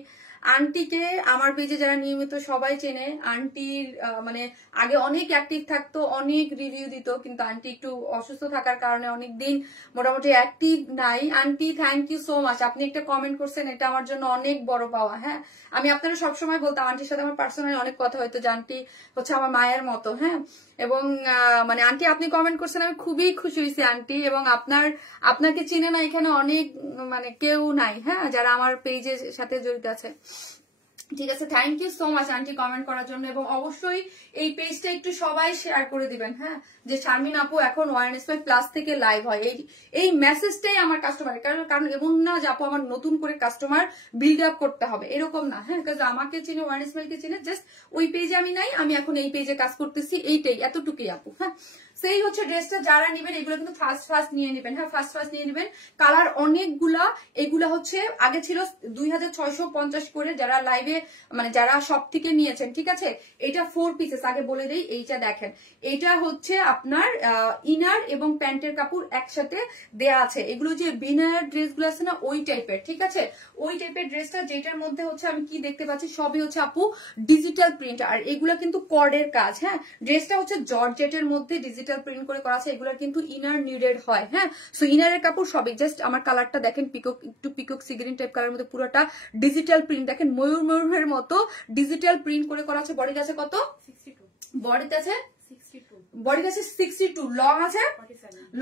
আন্টিকে আমার পেজে যারা নিয়মিত সবাই চেনে, আন্টির মানে আগে অনেক অ্যাক্টিভ থাকতো, অনেক রিভিউ দিত, কিন্তু আন্টি একটু অসুস্থ থাকার কারণে অনেকদিন মোটামুটি অ্যাক্টিভ নাই। Aunty thank you so much, আপনি একটা কমেন্ট করছেন, এটা আমার জন্য অনেক বড় পাওয়া। হ্যাঁ, আমি আপনারা সবসময় বলতাম, আন্টির সাথে আমার পার্সোনালি অনেক কথা হয়তো, যে আন্টি হচ্ছে আমার মায়ের মতো। হ্যাঁ, এবং মানে আন্টি আপনি কমেন্ট করছেন, আমি খুবই খুশি হয়েছি আন্টি। এবং আপনাকে চিনে না এখানে অনেক মানে কেউ নাই, হ্যাঁ, যারা আমার পেজের সাথে জড়িত আছে, ঠিক আছে। Thank you so much aunty comment করার জন্য। এবং অবশ্যই এই পেজটা একটু সবাই শেয়ার করে দিবেন, হ্যাঁ, যে শারমিন আপু এখন ওয়ার্ন স্মাইল প্লাস থেকে লাইভ হয়, এই মেসেজটাই আমার কাস্টমারের, কারণ এমন না যে আপু আমার নতুন করে কাস্টমার বিল্ড আপ করতে হবে, এরকম না। হ্যাঁ, কারণ আমাকে চিনে, ওয়ার্ন স্মাইলকে চিনে, জাস্ট ওই পেজে আমি নাই, আমি এখন এই পেজে কাজ করতেছি, এইটাই, এতটুকুই আপু। হ্যাঁ, সেই হচ্ছে ড্রেসটা যারা নিবেন এগুলো কিন্তু ফার্স্ট নিয়ে নেবেন। হ্যাঁ, ফার্স্ট নিয়ে নেবেন। কালার অনেকগুলা, এগুলা হচ্ছে আগে ছিল 2650 করে, যারা লাইভে মানে যারা সব থেকে নিয়েছেন, ঠিক আছে। এটা 4 পিসেস, আগে বলে দেই, এইটা দেখেন, এটা হচ্ছে আপনার ইনার এবং প্যান্টের কাপড় একসাথে দেয়া আছে। এগুলো যে বিনার ড্রেসগুলো আছে না ওই টাইপের, ঠিক আছে, ওই টাইপের ড্রেসটা, যেটার মধ্যে হচ্ছে আমি কি দেখতে পাচ্ছি সবই হচ্ছে আপু ডিজিটাল প্রিন্ট, আর এগুলা কিন্তু কর্ডের কাজ। হ্যাঁ, ড্রেসটা হচ্ছে জর্জেটের মধ্যে ডিজিটাল প্রিন্ট করে করা আছে, এগুলো কিন্তু ইনার নিডেড হয়। হ্যাঁ, সো ইনারের কাপড় সবই, জাস্ট আমার কালারটা দেখেন, একটু পিকক সিগ্রিন টাইপ কালারের মধ্যে পুরোটা ডিজিটাল প্রিন্ট, দেখেন ময়ূরের মতো ডিজিটাল প্রিন্ট করে করা আছে। বডিতে আছে কত? 62, বডিতে আছে 62,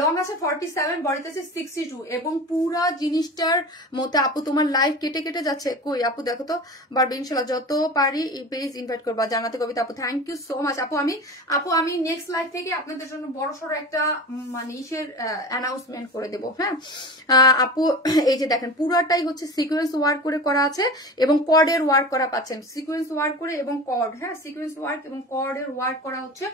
লং আছে 47, বডিতে আছে 62। এবং পুরা জিনিসটার মধ্যে আপু তোমার লাইভ কেটে কেটে যাচ্ছে, কই আপু দেখো তো, বারবার ইনশাআল্লাহ যত পারি এই পেজ ইনভাইট করবা। জান্নাতি কবিতা আপু থ্যাংক ইউ সো মাচ আপু। আমি নেক্সট লাইভ থেকে আপনাদের জন্য বড়সড় একটা মানে অ্যানাউন্সমেন্ট করে দেবো। হ্যাঁ আপু, এই যে দেখেন পুরাটাই হচ্ছে সিকোয়েন্স ওয়ার্ক করে করা আছে এবং কর্ডের ওয়ার্ক করা পাচ্ছেন, সিকোয়েন্স ওয়ার্ক করে এবং কর্ড। হ্যাঁ, সিকোয়েন্স ওয়ার্ক এবং কর্ডের ওয়ার্ক করা হচ্ছে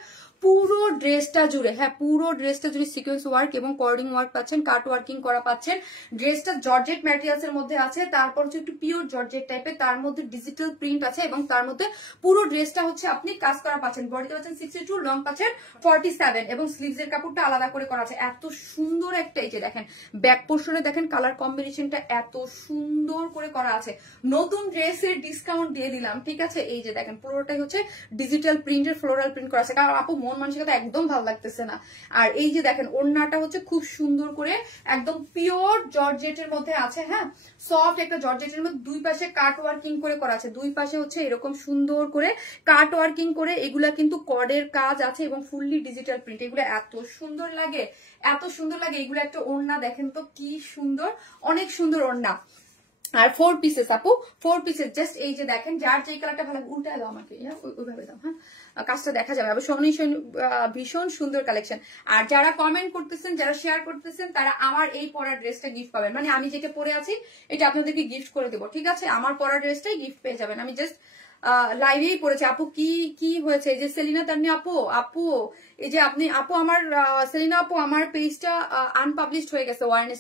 পুরো ড্রেসটা জুড়ে, হ্যাঁ পুরো ড্রেসটা জুড়ে সিকোয়েন্স ওয়ার্ক এবং কর্ডিং ওয়ার্ক পাচ্ছেন, কাট ওয়ার্কিং করা পাচ্ছেন। ড্রেসটা জর্জেট ম্যাটেরিয়ালস এর মধ্যে আছে, তারপর হচ্ছে একটু পিওর জর্জেট টাইপের, তার মধ্যে ডিজিটাল প্রিন্ট আছে এবং তার মধ্যে পুরো ড্রেসটা হচ্ছে আপনি কাজ করা পাচ্ছেন। বডিতে পাচ্ছেন 62, লং পাচ্ছেন 47 এবং স্লিভস এর কাপড়টা আলাদা করে করা আছে। এত সুন্দর একটা, এই যে দেখেন ব্যাক পোর্শনে দেখেন কালার কম্বিনেশনটা এত সুন্দর করে করা আছে। নতুন ড্রেসের ডিসকাউন্ট দিয়ে দিলাম, ঠিক আছে। এই যে দেখেন পুরোটাই হচ্ছে ডিজিটাল প্রিন্টের ফ্লোরাল প্রিন্ট করা আছে, কারণ আপু মন মানসিকতা একদম ভালো লাগতেছে না। আর এই যে দেখেন ওড়নাটা হচ্ছে খুব সুন্দর করে একদম পিওর জর্জেটের মধ্যে আছে, হ্যাঁ সফট একটা জর্জেটের মধ্যে দুই পাশে কাট ওয়ার্কিং করে করা আছে, দুই পাশে হচ্ছে এরকম সুন্দর করে কাট ওয়ার্কিং করে, এগুলা কিন্তু কর্ডের কাজ আছে এবং ফুললি ডিজিটাল প্রিন্ট। এগুলো এত সুন্দর লাগে, এত সুন্দর লাগে। এগুলো একটা ওড়না দেখেন তো কি সুন্দর, অনেক সুন্দর ওড়না। আর 4 পিসেস আপু, 4 পিসেস জাস্ট এই যে দেখেন যার যে কালারটা ভালো উল্টা দাও আমাকে, ওইভাবে দাও, হ্যাঁ কাজটা দেখা যাবে। আবার ভীষণ সুন্দর কালেকশন। আর যারা কমেন্ট করতেছেন, যারা শেয়ার করতেছেন, তারা আমার এই পরা ড্রেসটা গিফট পাবেন। মানে আমি যেটা পরে আছি এটা আপনাদেরকে গিফট করে দেবো, ঠিক আছে। আমার পরা ড্রেসটাই গিফট পেয়ে যাবেন। আমি জাস্ট লাইভেই পড়েছে। আপু কি কি হয়েছে? এই যে সেলিনা তান্নি আপু, আপু এই যে আপনি আপু আমার সেলিনা আপু আমার পেজটা আনপাবলিশড হয়ে গেছে। ওয়ারেন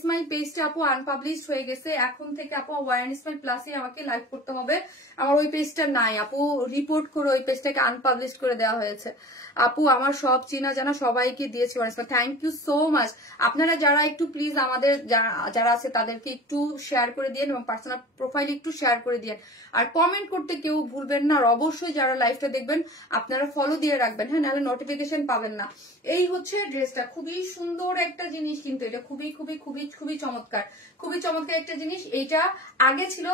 স্মাইল পেজটা আপু আনপাবলিশড হয়ে গেছে। এখন থেকে আপু ওয়ারেন স্মাইল প্লাসে আমাকে লাইভ করতে হবে। আমার ওই পেজটা নাই আপু, রিপোর্ট করে ওই পেজটাকে আনপাবলিশড করে দেওয়া হয়েছে। আপু আমার সব চিনা জানা সবাইকে দিয়েছি ওয়ারেন smile. Thank you so much. আপনারা যারা একটু প্লিজ আমাদের যারা আছে তাদেরকে একটু শেয়ার করে দিন এবং পার্সোনাল প্রোফাইল একটু শেয়ার করে দিন। আর কমেন্ট করতে কেউ ভুলবেন না। আর অবশ্যই যারা লাইভটা দেখবেন আপনারা ফলো দিয়ে রাখবেন, হ্যাঁ নাহলে নোটিফিকেশন পাবেন না। এই হচ্ছে ড্রেসটা, খুবই সুন্দর একটা জিনিস, কিন্তু এটা খুবই খুবই খুবই খুবই চমৎকার, খুবই চমৎকার একটা জিনিস। এইটা আগে ছিল,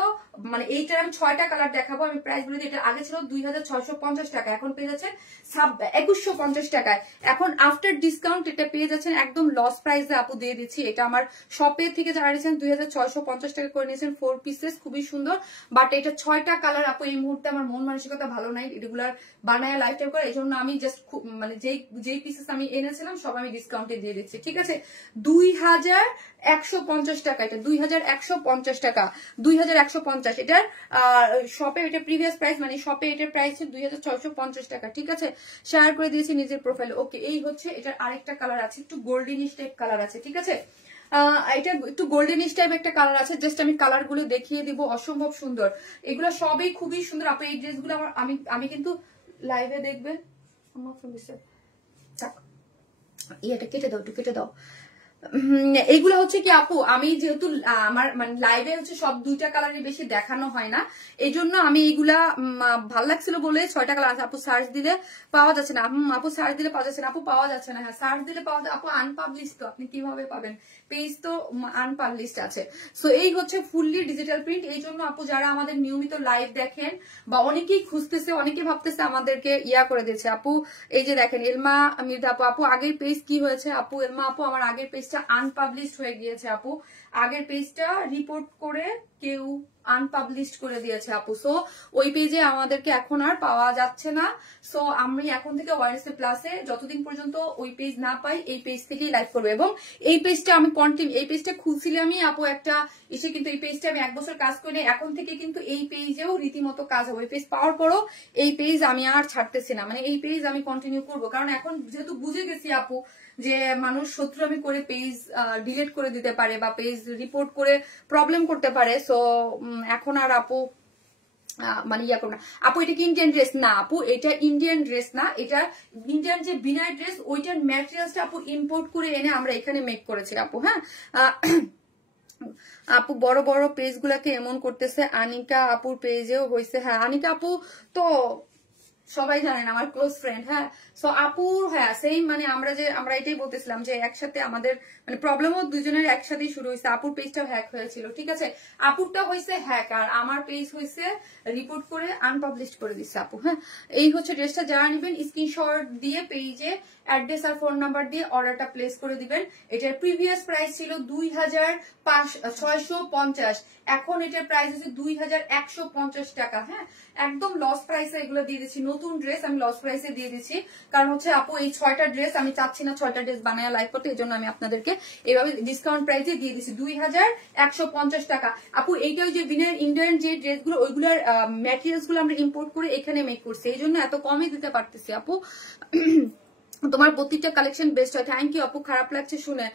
মানে এইটার আমি 6টা কালার দেখাবো, আমি প্রাইস বলে দিই। এটা আগে ছিল 2650 টাকা, এখন পেয়ে যাচ্ছেন 2150 টাকায়। এখন আফটার ডিসকাউন্ট এটা পেয়ে যাচ্ছেন একদম লস প্রাইসে আপু দিয়ে দিচ্ছি। এটা আমার শপে থেকে যারা নিয়েছেন 2650 টাকা করে নিয়েছেন। 4 পিসেস, খুবই সুন্দর। বাট এটা 6টা কালার আপু এই মুহূর্তে আমার মন মানসিকতা ভালো নাই রেগুলার বানায় লাইফ টাইম করে, এই জন্য আমি জাস্ট মানে যেই পিসেস আমি এনেছিলাম সব আমি ডিসকাউন্টে দিয়ে দিচ্ছি, ঠিক আছে। 2150 টাকা, এটা 2150 টাকা, 2150। এটার শপে এটা প্রিভিয়াস প্রাইস, মানে শপে এটার প্রাইস ছিল 2650 টাকা, ঠিক আছে। শেয়ার করে দিয়েছি নিজের প্রোফাইলে। ওকে, এই হচ্ছে এটার আরেকটা কালার আছে, একটু গোল্ডেনিশ টাইপ কালার আছে, ঠিক আছে। এটা একটু গোল্ডেনিশ টাইপ একটা কালার আছে। জাস্ট আমি কালার গুলো দেখিয়ে দিব, অসম্ভব সুন্দর। এগুলো সবই খুবই সুন্দর আপু। এই ড্রেসগুলো আমার আমি কিন্তু লাইভে দেখবে, আমার ফোন দিচ্ছে, এটা কেটে দাও, একটু কেটে দাও। এইগুলো হচ্ছে কি আপু, আমি যেহেতু আমার মানে লাইভে হচ্ছে সব 2টা কালারই বেশি দেখানো হয় না, এই জন্য আমি এইগুলা ভাল লাগছিল বলে 6টা কালার আছে। আপু সার্চ দিলে পাওয়া যাচ্ছে না, আপু সার্চ দিলে পাওয়া যাচ্ছে না, আপু পাওয়া যাচ্ছে না, হ্যাঁ সার্চ দিলে পাওয়া যায় আপু, আনপাবলিশ তো আপনি কিভাবে পাবেন, পেজ তো আনপাবলিশড আছে। সো এই হচ্ছে ফুললি ডিজিটাল প্রিন্ট। এই জন্য আপু যারা আমাদের নিয়মিত লাইভ দেখেন বা অনেকেই খুঁজতেছে, অনেকে ভাবতেছে আমাদেরকে ইয়া করে দিয়েছে আপু। এই যে দেখেন এলমা মির্জা আপু, আপু আগের পেজ কি হয়েছে আপু? এলমা আপু আমার আগের পেজটা আনপাবলিশড হয়ে গিয়েছে আপু, আগের পেজটা রিপোর্ট করে কেউ আনপাবলিশড করে দিয়েছে আপু। সো ওই পেজে আমাদেরকে এখন আর পাওয়া যাচ্ছে না। সো আমি এখন থেকে ওয়ারেন্স প্লাসে যতদিন পর্যন্ত ওই পেজ না পাই এই পেজ থেকেই লাইভ করবো। এবং এই পেজটা আমি কন্টিনিউ, এই পেজটা খুলছিলাম আমি আপু একটা এসে, কিন্তু এই পেজটা আমি 1 বছর কাজ করি, এখন থেকে কিন্তু এই পেজেও রীতিমতো কাজ হবে। এই পেজ পাওয়ার পরও এই পেজ আমি আর ছাড়তেছি না, মানে এই পেজ আমি কন্টিনিউ করবো। কারণ এখন যেহেতু বুঝে গেছি আপু যে মানুষ শত্রুমি করে পেজ ডিলিট করে দিতে পারে বা পেজ রিপোর্ট করে প্রবলেম করতে পারে। সো এখন আর আপু মানে ইয়া করবো না। আপু এটা কি ইন্ডিয়ান ড্রেস? না আপু এটা ইন্ডিয়ান ড্রেস না, এটা ইন্ডিয়ান যে বিনার ড্রেস ওইটার ম্যাটেরিয়ালসটা আপু ইম্পোর্ট করে এনে আমরা এখানে মেক করেছি আপু, হ্যাঁ। আপু বড় বড় পেজ গুলাকে এমন করতেছে, আনিকা আপুর পেজেও হয়েছে। হ্যাঁ আনিকা আপু তো সবাই জানেন আমার ক্লোজ ফ্রেন্ড, হ্যাঁ। সো আপুর হ্যাঁ সেম, মানে আমরা এটাই বলতেছিলাম যে একসাথে আমাদের মানে প্রবলেমও দুজনের একসাথেই শুরু হয়েছে। আপুর পেজটাও হ্যাক হয়েছিল, ঠিক আছে। আপুরটা হয়েছে হ্যাক আর আমার পেজ হয়েছে রিপোর্ট করে আনপাবলিশড করে দিচ্ছে আপু, হ্যাঁ। এই হচ্ছে ড্রেসটা, যারা নেবেন স্ক্রিনশট দিয়ে পেজে অ্যাড্রেস আর ফোন নাম্বার দিয়ে অর্ডারটা প্লেস করে দিবেন। এটার প্রিভিয়াস প্রাইস ছিল 2650, এখন এটার প্রাইস হচ্ছে 2150 টাকা, হ্যাঁ একদম লস প্রাইসে এগুলো দিয়ে দিচ্ছি, নতুন ড্রেস আমি লস প্রাইসে দিয়ে দিচ্ছি। কারণ হচ্ছে আপু এই 6টা ড্রেস আমি চাচ্ছি না 6টা ড্রেস বানায় লাইভ করতে, এই জন্য আমি আপনাদেরকে এইভাবে ডিসকাউন্ট প্রাইসে দিয়ে দিচ্ছি 2150 টাকা। আপু এইটা ওই যে ইন্ডিয়ান যে ড্রেসগুলো ওইগুলোর ম্যাটেরিয়ালস গুলো আমরা ইম্পোর্ট করে এখানে মেক করছি, এই জন্য এত কমে দিতে পারতেছি আপু। তোমার প্রত্যেকটা কালেকশন বেস্ট হয়। থ্যাংক ইউ আপু, খারাপ লাগছে শুনে।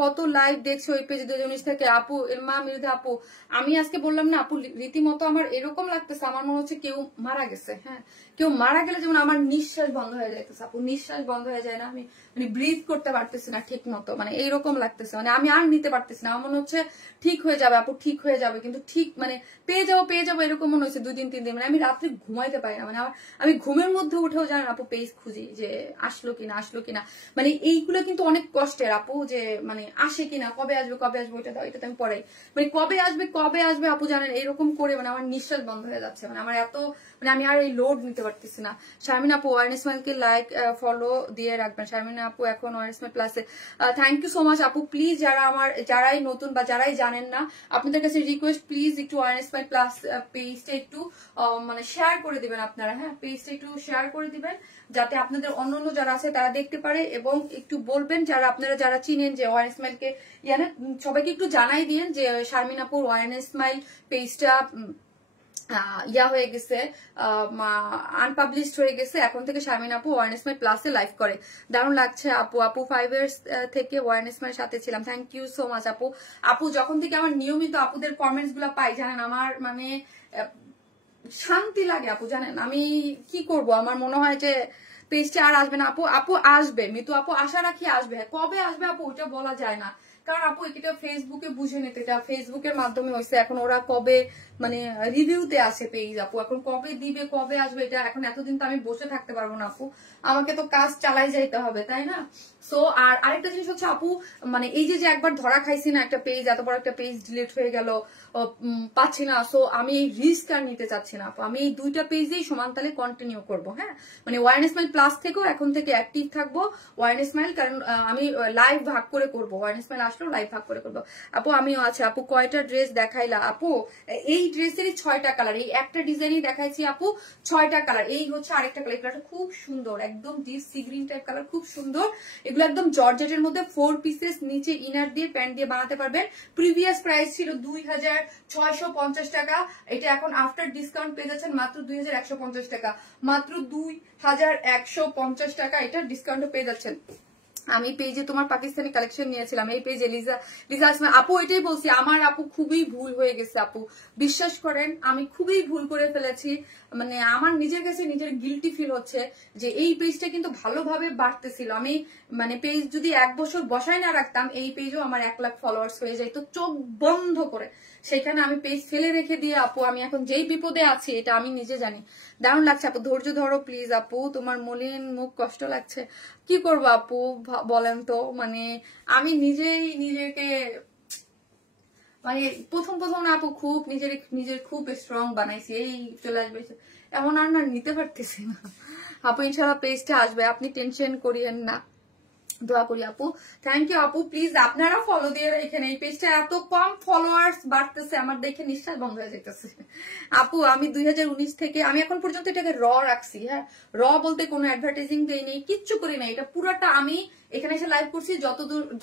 কত লাইভ দেখছো ওই পেজে 2019 থেকে আপু। মা মির্ধা আপু, আমি আজকে বললাম না আপু, রীতিমতো আমার এরকম লাগতেছে আমার মনে হচ্ছে কেউ মারা গেছে। হ্যাঁ, কেউ মারা গেলে যেমন আমার নিঃশ্বাস বন্ধ হয়ে যাইতেছে আপু, নিঃশ্বাস বন্ধ হয়ে যায় না, আমি মানে ব্রিথ করতে পারতেছি না ঠিক মতো, মানে এইরকম লাগতেছে, মানে আমি আর নিতে পারতেছি না। আমার মনে হচ্ছে ঠিক হয়ে যাবে আপু, ঠিক হয়ে যাবে, কিন্তু ঠিক মানে পেয়ে যাবো এরকম মনে হচ্ছে 2 দিন 3 দিন। মানে আমি রাত্রে ঘুমাইতে পারি না, মানে আমি ঘুমের মধ্যে উঠেও জানেন আপু পেজ খুঁজি যে আসলো কিনা, মানে এইগুলো কিন্তু অনেক কষ্টের আপু, যে মানে আসে কিনা, কবে আসবে ওইটা দাও, এটা আমি পড়াই, মানে কবে আসবে আপু জানেন এরকম করে মানে আমার নিঃশ্বাস বন্ধ হয়ে যাচ্ছে, মানে আমার এত মানে আমি আর এই লোড নিতে পারতেছি না। শারমিন আপু ওয়ারেন্স মাইলকে লাইক ফলো দিয়ে রাখবেন। শারমিন আপু এখন ওয়ারেন্স মাইল প্লাসে, থ্যাংক ইউ সো মাচ আপু। প্লিজ যারাই নতুন বা যারাই জানেন না, আপনাদের কাছে রিকোয়েস্ট প্লিজ একটু ওয়ারেন্স মাইল প্লাস পেজটা একটু মানে শেয়ার করে দিবেন আপনারা। হ্যাঁ, পেজটা একটু শেয়ার করে দিবেন যাতে আপনাদের অন্যান্য যারা আছে তারা দেখতে পারে, এবং একটু বলবেন আপনারা যারা চিনেন যে ওয়ারেন্স মাইলকে সবাইকে একটু জানাই দিন যে শারমিন আপুর ওয়ারেন্স মাইল পেজটা ইয়া হয়ে গেছে, আনপাবলিশড হয়ে গেছে, এখন থেকে শারমিন আপু ওয়ারেন্স মাই প্লাসে লাইভ করে। দারুণ লাগছে আপু। 5 ইয়ার্স থেকে ওয়ারেন্স মাইর সাথে ছিলাম, থ্যাংক ইউ সো মাচ আপু। যখন থেকে আমার নিয়মিত আপুদের কমেন্টস গুলা পাই জানেন আমার মানে শান্তি লাগে আপু, জানেন আমি কি করব, আমার মনে হয় যে পেজটা আর আসবে না আপু আসবে, মিতু আপু আশা রাখি আসবে। কবে আসবে আপু ওটা বলা যায় না, কারণ আপু এটা ফেসবুকে বুঝে নিতে, এটা ফেসবুকের মাধ্যমে হয়েছে, এখন ওরা কবে মানে রিভিউতে আসে পেজ আপু, এখন কবে দিবে কবে আসবে এটা এখন এতদিন তো আমি বসে থাকতে পারবো না আপু, আমাকে তো কাজ চালাই যাইতে হবে তাই না। সো আর আরেকটা জিনিস হচ্ছে আপু, মানে এই যে একবার ধরা খাইছি না, একটা পেজ এত বড় একটা পেজ ডিলিট হয়ে গেল, পাচ্ছি না, সো আমি এই রিস্ক আর নিতে চাচ্ছি না আপু, আমি এই 2টা পেজেই সমান তালে কন্টিনিউ করবো। হ্যাঁ, মানে ওয়ারেন্স মাইল প্লাস থেকেও এখন থেকে অ্যাক্টিভ থাকবো ওয়ারেন্স মাইল, কারণ আমি লাইভ ভাগ করে করবো, ওয়ারেন্স মাইল আসলেও লাইভ ভাগ করে করবো আপু। আমিও আছে আপু। কয়টা ড্রেস দেখাইলা আপু? এই ড্রেসেরই 6টা কালার, এই একটা ডিজাইনই দেখাইছি আপু, 6টা কালার। এই হচ্ছে আরেকটা কালার, এগুলো খুব সুন্দর, একদম deep sea green type colour, খুব সুন্দর। এগুলো একদম জর্জেটের মধ্যে 4 পিসেস, নিচে ইনার দিয়ে প্যান্ট দিয়ে বানাতে পারবেন। প্রিভিয়াস প্রাইস ছিল 2650 টাকা, এটা এখন আফটার ডিসকাউন্ট পেয়ে যাচ্ছেন মাত্র 2150 টাকা, মাত্র 2150 টাকা এটা ডিসকাউন্টে পেয়ে যাচ্ছেন। আমি পেজে তোমার পাকিস্তানি কালেকশন নিয়েছিলাম, এই পেজে লিজা আসমা আপু, এটাই বলছি আমার আপু খুবই ভুল হয়ে গেছে আপু, বিশ্বাস করেন আমি খুবই ভুল করে ফেলেছি, মানে আমার নিজের কাছে নিজের গিল্টি ফিল হচ্ছে যে এই পেজটা কিন্তু ভালোভাবে বাড়তেছিল, আমি মানে পেজ যদি 1 বছর বসায় না রাখতাম এই পেজও আমার 1 লাখ ফলোয়ার্স হয়ে যায়, তো চোখ বন্ধ করে সেখানে আমি পেজ ফেলে রেখে দিয়ে আপু আমি এখন যেই বিপদে আছি এটা আমি নিজে জানি। দারুণ লাগছে আপু, ধৈর্য ধরো প্লিজ আপু, তোমার মলিন মুখ কষ্ট লাগছে, কি করবো আপু বলেন তো, মানে আমি নিজেকে মানে প্রথম না আপু খুব নিজের খুব স্ট্রং বানাইছি, এই চলে আসবে এমন আর না নিতে পারতেছি না আপু। ইনশাল্লাহ পেজটা আসবে, আপনি টেনশন করিয়েন না, দোয়া করি আপু। থ্যাংক ইউ আপু, প্লিজ আপনারা ফলো দিয়ে রাখেন, এই পেজটা এত কম ফলোয়ার্স বাড়তেছে আমার দেখে নিঃশ্বাস বন্ধ হয়ে যেতেছে আপু। আমি 2019 থেকে আমি এখন পর্যন্ত এটাকে র রাখছি। হ্যাঁ, র বলতে কোনো অ্যাডভার্টাইজিং দেই নেই, কিচ্ছু করি না, এটা পুরাটা আমি এখানে এসে লাইভ করছি,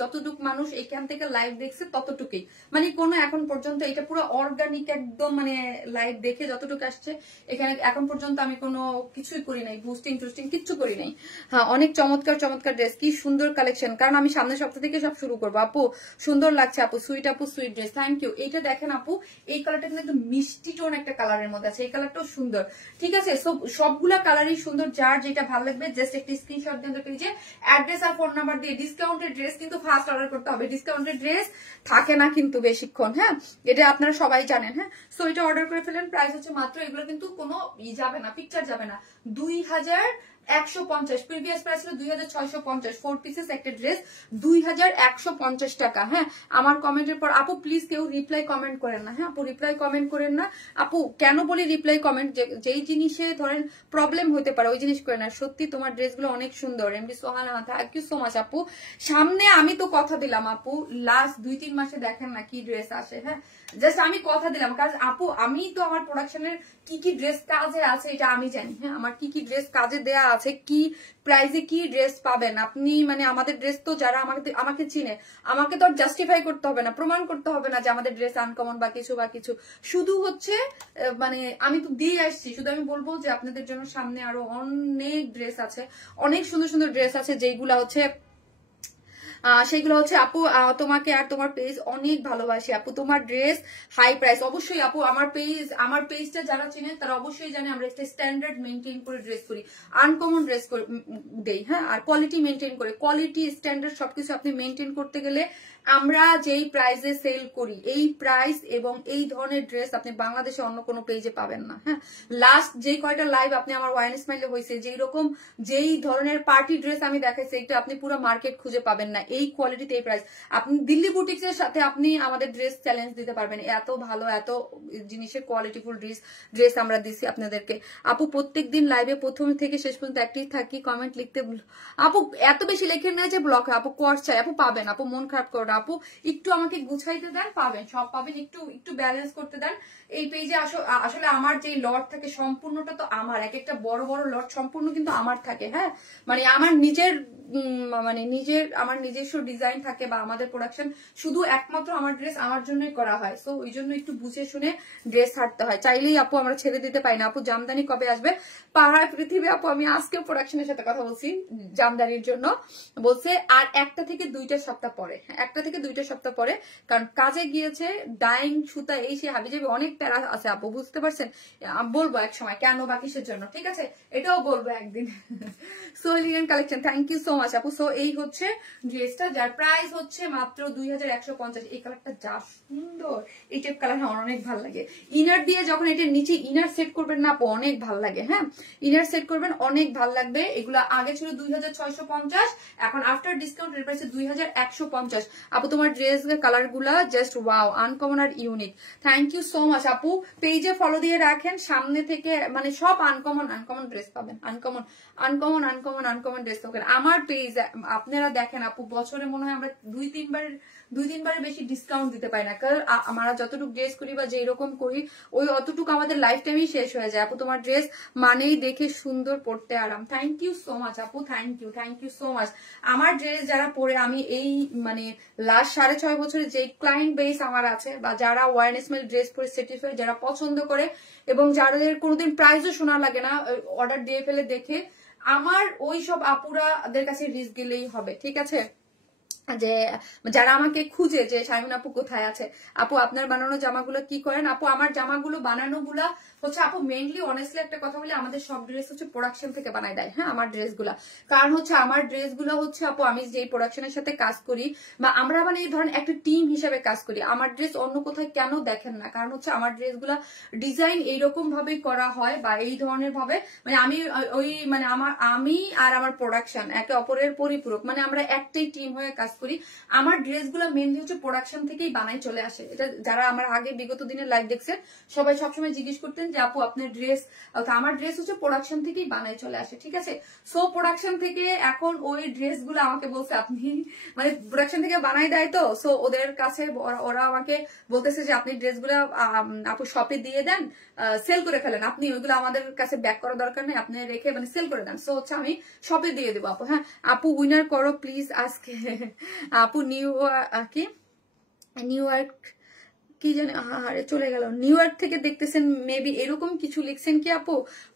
যতটুকু মানুষ এখান থেকে লাইভ দেখছে ততটুকুই, মানে কোনো এখন পর্যন্ত এটা পুরো অর্গানিক একদম, মানে লাইভ দেখে যতটুকু আসছে এখানে এখন পর্যন্ত আমি কোনো কিছুই করি নাই, বুস্টিং টুস্টিং কিচ্ছু করি নাই। হ্যাঁ, অনেক চমৎকার ড্রেস, কি সুন্দর কালেকশন, কারণ আমি সামনের সপ্তাহ থেকে সব শুরু করবো আপু। সুন্দর লাগছে আপু, সুইট ড্রেস, থ্যাংক ইউ। এইটা দেখেন আপু, এই কালারটা কিন্তু একদম মিষ্টি টোন একটা কালারের মধ্যে আছে, এই কালারটাও সুন্দর, ঠিক আছে। সবগুলা কালারই সুন্দর, যার যেটা ভালো লাগবে জাস্ট একটা স্ক্রিনশট দিয়ে পেজে অ্যাড্রেস আর ফোন নাম্বার দিয়ে। ডিসকাউন্টেড ড্রেস কিন্তু ফার্স্ট অর্ডার করতে হবে, ডিসকাউন্টেড ড্রেস থাকে না কিন্তু বেশিক্ষণ, হ্যাঁ এটা আপনারা সবাই জানেন। হ্যাঁ, সো এটা অর্ডার করে ফেলেন, প্রাইস হচ্ছে মাত্র, এগুলো কিন্তু কোনো যাবে না, পিকচার যাবে না, 2150, প্রিভিয়াস প্রাইস ছিল 2650, 4 পিসেস একটা ড্রেস 2150 টাকা। হ্যাঁ, আমার কমেন্টের পর আপু প্লিজ কেউ রিপ্লাই কমেন্ট করেন না, হ্যাঁ আপু রিপ্লাই কমেন্ট করেন না আপু। কেন বলি রিপ্লাই কমেন্ট, যেই জিনিসে ধরেন প্রবলেম হতে পারে ওই জিনিস করেন না। সত্যি তোমার ড্রেসগুলো অনেক সুন্দর, MB Sohana, thank you so much আপু। সামনে আমি তো কথা দিলাম আপু, লাস্ট 2-3 মাসে দেখেন না কি ড্রেস আসে। হ্যাঁ, জাস্ট আমি কথা দিলাম, কারণ আপু আমি তো আমার প্রোডাকশনের কি কি ড্রেস কাজে আছে এটা আমি জানি। হ্যাঁ, আমার কি কি ড্রেস কাজে দেয়া আছে, কি প্রাইসে কি ড্রেস পাবেন আপনি, মানে আমাদের ড্রেস তো যারা আমাকে চিনে, আমাকে তো জাস্টিফাই করতে হবে না, প্রমাণ করতে হবে না যে আমাদের ড্রেস আনকমন বা কিছু, শুধু হচ্ছে মানে আমি তো দিয়ে আসছি, শুধু আমি বলবো যে আপনাদের জন্য সামনে আরো অনেক ড্রেস আছে, অনেক সুন্দর সুন্দর ড্রেস আছে, যেগুলা হচ্ছে সেগুলো হচ্ছে আপু তোমাকে আর তোমার পেজ অনেক ভালোবাসি আপু, তোমার ড্রেস হাই প্রাইস। অবশ্যই আপু আমার পেজটা যারা চেনেন তারা অবশ্যই জানে আমরা একটা স্ট্যান্ডার্ড মেনটেন করে ড্রেস করি, আনকমন ড্রেস দেই। হ্যাঁ, আর কোয়ালিটি মেনটেন করে, কোয়ালিটি স্ট্যান্ডার্ড সবকিছু আপনি মেনটেন করতে গেলে আমরা যেই প্রাইসে সেল করি এই প্রাইস এবং এই ধরনের ড্রেস আপনি বাংলাদেশে অন্য কোনো পেজে পাবেন না। হ্যাঁ, লাস্ট যেই কয়টা লাইভ আপনি আমার ওয়াইন স্মাইলে হয়েছে, যেই ধরনের পার্টি ড্রেস আমি দেখাইছি, এটা আপনি পুরো মার্কেট খুঁজে পাবেন না এই কোয়ালিটিতে এই প্রাইস। আপনি দিল্লি বুটিক্সের সাথে আপনি আমাদের ড্রেস চ্যালেঞ্জ দিতে পারবেন, এত ভালো এত জিনিসের কোয়ালিটিফুল ড্রেস আমরা দিছি আপনাদেরকে। আপু প্রত্যেকদিন লাইভে প্রথম থেকে শেষ পর্যন্ত অ্যাক্টিভ থাকি, কমেন্ট লিখতে আপু এত বেশি লেখেন না যে ব্লক হয় আপু, কোর্স চাই আপু, পাবেন আপু, মন খারাপ করো আপু, একটু আমাকে গুছাইতে দেন, পাবেন, সব পাবেন, একটু ব্যালেন্স করতে দেন এই পেজে। আসলে আমার যে লট থাকে সম্পূর্ণটা তো আমার, এক একটা বড় বড় লট সম্পূর্ণ কিন্তু আমার থাকে। হ্যাঁ, মানে আমার নিজস্ব ডিজাইন থাকে বা আমাদের প্রোডাকশন শুধু একমাত্র আমার ড্রেস আমার জন্যই করা হয়, সো ওই জন্য একটু বুঝে শুনে ড্রেস হাঁটতে হয়। চাইলেই আপু আমরা ছেড়ে দিতে পারি না। আপু জামদানি কবে আসবে? পাহাড় পৃথিবী আপু, আমি আজকে প্রোডাকশনের সাথে কথা বলছি জামদানির জন্য, বলছে আর 1টা থেকে 2টা সপ্তাহ পরে, 1টা থেকে 2টা সপ্তাহ পরে, কারণ কাজে গিয়েছে, ডাইং সুতা এই সে হাবিজাবি অনেক প্যারা আছে আপু, বুঝতে পারছেন? বলবো এক সময় কেন বা কিসের জন্য, ঠিক আছে, এটাও বলবো একদিন। So elegant collection, thank you so much আপু। সো এই হচ্ছে ড্রেসটা, যার প্রাইস হচ্ছে মাত্র 2150। এই কালারটা যা সুন্দর, এই টাইপ কালার আমার অনেক ভালো লাগে। ইনার দিয়ে যখন এটা নিচে ইনার সেট করবেন না আপু, অনেক ভালো লাগে। হ্যাঁ, ইনার সেট করবেন, অনেক ভালো লাগবে। এগুলো আগে ছিল 2650, এখন আফটার ডিসকাউন্ট এর প্রাইস 2150। আপু তোমার ড্রেস কালার গুলা জাস্ট ওয়াও, আনকমন আর unique. Thank you so much আপু। পেজে ফলো দিয়ে রাখেন, সামনে থেকে মানে সব আনকমন ড্রেস পাবেন, আনকমন ড্রেস পাবেন আমার পেজ। আপনারা দেখেন আপু, বছরে মনে হয় আমরা দুই তিনবারের বেশি ডিসকাউন্ট দিতে পারি না, কারণ আমরা যতটুকু ড্রেস করি বা যেই রকম করি ওই অতটুকু আমাদের লাইফ টাইমই শেষ হয়ে যায়। আপু তোমার ড্রেস মানেই দেখে সুন্দর, পড়তে আরাম। থ্যাংক ইউ সো মাচ আপু, থ্যাংক ইউ সো মাচ। আমার ড্রেস যারা পরে, আমি এই মানে লাস্ট 6.5 বছরে যে ক্লায়েন্ট বেস আমার আছে, বা যারা ওয়াইন স্মাইল ড্রেস পরে স্যাটিসফাই, যারা পছন্দ করে এবং যাদের কোনোদিন প্রাইসও শোনা লাগে না, অর্ডার দিয়ে ফেলে দেখে, আমার ওই সব আপুরাদের কাছে রিস্ক গেলেই হবে, ঠিক আছে? যে যারা আমাকে খুঁজে যে শারমিন আপু কোথায় আছে, আপু আপনার বানানো জামাগুলো কি করেন? আপু আমার জামাগুলো বানানো গুলা হচ্ছে আপু মেইনলি, অনেস্টলি একটা কথা বলি, আমাদের সব ড্রেস হচ্ছে প্রোডাকশন থেকে বানাই দেয়। হ্যাঁ, আমার ড্রেসগুলা, কারণ হচ্ছে আমার ড্রেসগুলো হচ্ছে আপু আমি যেই প্রোডাকশনের সাথে কাজ করি বা আমরা মানে এই ধরেন একটা টিম হিসেবে কাজ করি, আমার ড্রেস অন্য কোথায় কেন দেখেন না, কারণ হচ্ছে আমার ড্রেসগুলা ডিজাইন এইরকম ভাবে করা হয় বা এই ধরনের ভাবে, মানে আমি আর আমার প্রোডাকশন একে অপরের পরিপূরক, মানে আমরা একটাই টিম হয়ে কাজ করি। আমার ড্রেসগুলো মেনলি হচ্ছে প্রোডাকশন থেকেই বানাই চলে আসে। এটা যারা আমার আগে বিগত দিনের লাইভ দেখছেন সবাই সবসময় জিজ্ঞেস করতেন যে আপু আপনার ড্রেস, আমার ড্রেস হচ্ছে প্রোডাকশন থেকেই বানাই চলে আসে, ঠিক আছে? সো প্রোডাকশন থেকে এখন ওই ড্রেসগুলো আমাকে বলছে আপনি মানে প্রোডাকশন থেকে বানাই দেয়, তো সো ওদের কাছে ওরা আমাকে বলতেছে যে আপনি ড্রেসগুলো আপু শপে দিয়ে দেন, সেল করে ফেলেন, আপনি ওইগুলো আমাদের কাছে ব্যাক করার দরকার নেই, আপনি রেখে মানে সেল করে দেন। সো হচ্ছে আমি শপে দিয়ে দেবো আপু। হ্যাঁ আপু উইনার করো প্লিজ আজকে। আপু নিউ ইয়র্ক কি জানি, আরে চলে গেল, নিউ ইয়র্ক থেকে দেখতেছেন মেবি, এরকম কিছু লিখছেন কি আপু?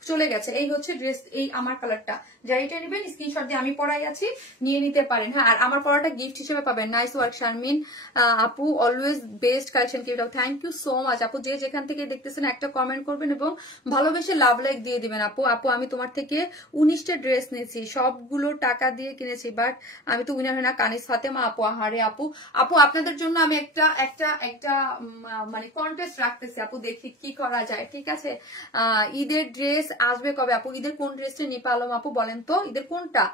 চলে গেছে। এই হচ্ছে ড্রেস, এই আমার কালারটা, যা এটা নেবেন স্ক্রিনশট দিয়ে আমি পড়াই আছি, নিয়ে নিতে পারেন। হ্যাঁ, আর আমার পড়াটা গিফট হিসেবে পাবেন। নাইস ওয়ার্ক শারমিন আপু, অলওয়েজ বেস্ট কালেকশন কি। থ্যাংক ইউ সো মাচ আপু। যে যেখান থেকে দেখতেছেন একটা কমেন্ট করবেন এবং ভালোবেসে লাভ লাইক দিয়ে দিবেন। আপু আমি তোমার থেকে 19টা ড্রেস নিয়েছি, সবগুলো টাকা দিয়ে কিনেছি, বাট আমি তো উইনার হয় না। কানিস ফাতেমা আপু, আহারে আপু আপনাদের জন্য আমি একটা মানে কন্টেস্ট রাখতেছি আপু, দেখি কি করা যায়, ঠিক আছে? ঈদের ড্রেস আসবে কবে আপু? ঈদের কোন ড্রেসটা নিপা আলম আপু বলেন তো, ঈদের কোনটা?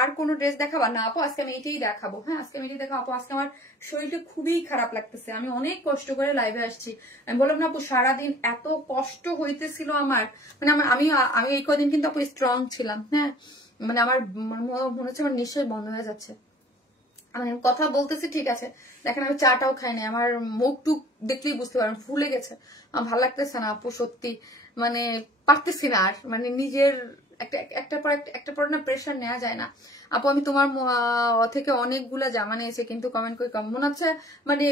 আর কোন ড্রেস দেখাবা? না আপু আজকে আমি এটাই দেখাবো। হ্যাঁ, আজকে আমি এটাই দেখাবো আপু। আজকে আমার শরীরটা খুবই খারাপ লাগতেছে, আমি অনেক কষ্ট করে লাইভে আসছি। আমি বললাম না আপু, সারাদিন এত কষ্ট হইতেছিল আমার, মানে আমি এই কদিন কিন্তু আপু স্ট্রং ছিলাম। হ্যাঁ, মানে আমার মনে হচ্ছে আমার নিশ্চয়ই বন্ধ হয়ে যাচ্ছে। আমি কথা বলতেছি ঠিক আছে, দেখেন আমি চাটাও খাই নাই, আমার মুখ টুক দেখলেই বুঝতে পারেন ফুলে গেছে, আমার ভালো লাগতেছে না আপু, সত্যি মানে পারতেছি না আর, মানে নিজের একটা পর না প্রেশার নেওয়া যায় না আপু। আমি তোমার থেকে অনেকগুলা জামা নিয়েছি, কিন্তু কমেন্ট করে কম মনে হচ্ছে, মানে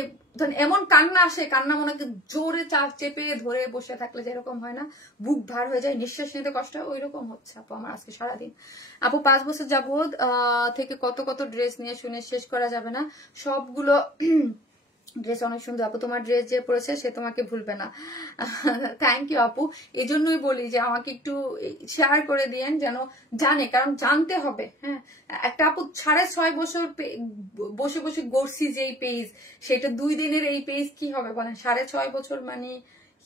এমন কান্না আসে, কান্না মনে হচ্ছে জোরে চেপে ধরে বসে থাকলে যেরকম হয় না, বুক ভার হয়ে যায়, নিঃশ্বাস নিতে কষ্ট হয়, ওই রকম হচ্ছে আপু আমার আজকে সারাদিন। আপু 5 বছর যাবত থেকে কত কত ড্রেস নিয়ে শুনে শেষ করা যাবে না, সবগুলো ড্রেস অনেক সুন্দর আপু, তোমার ড্রেস যে পরেছে সে তোমাকে ভুলবে না। থ্যাংক ইউ আপু, এই জন্যই বলি যে আমাকে একটু শেয়ার করে দিয়েন যেন জানে, কারণ জানতে হবে। হ্যাঁ, একটা আপু 6.5 বছর বসে বসে গড়ছি যে পেজ, সেটা 2 দিনের এই পেজ কি হবে বলেন, 6.5 বছর মানে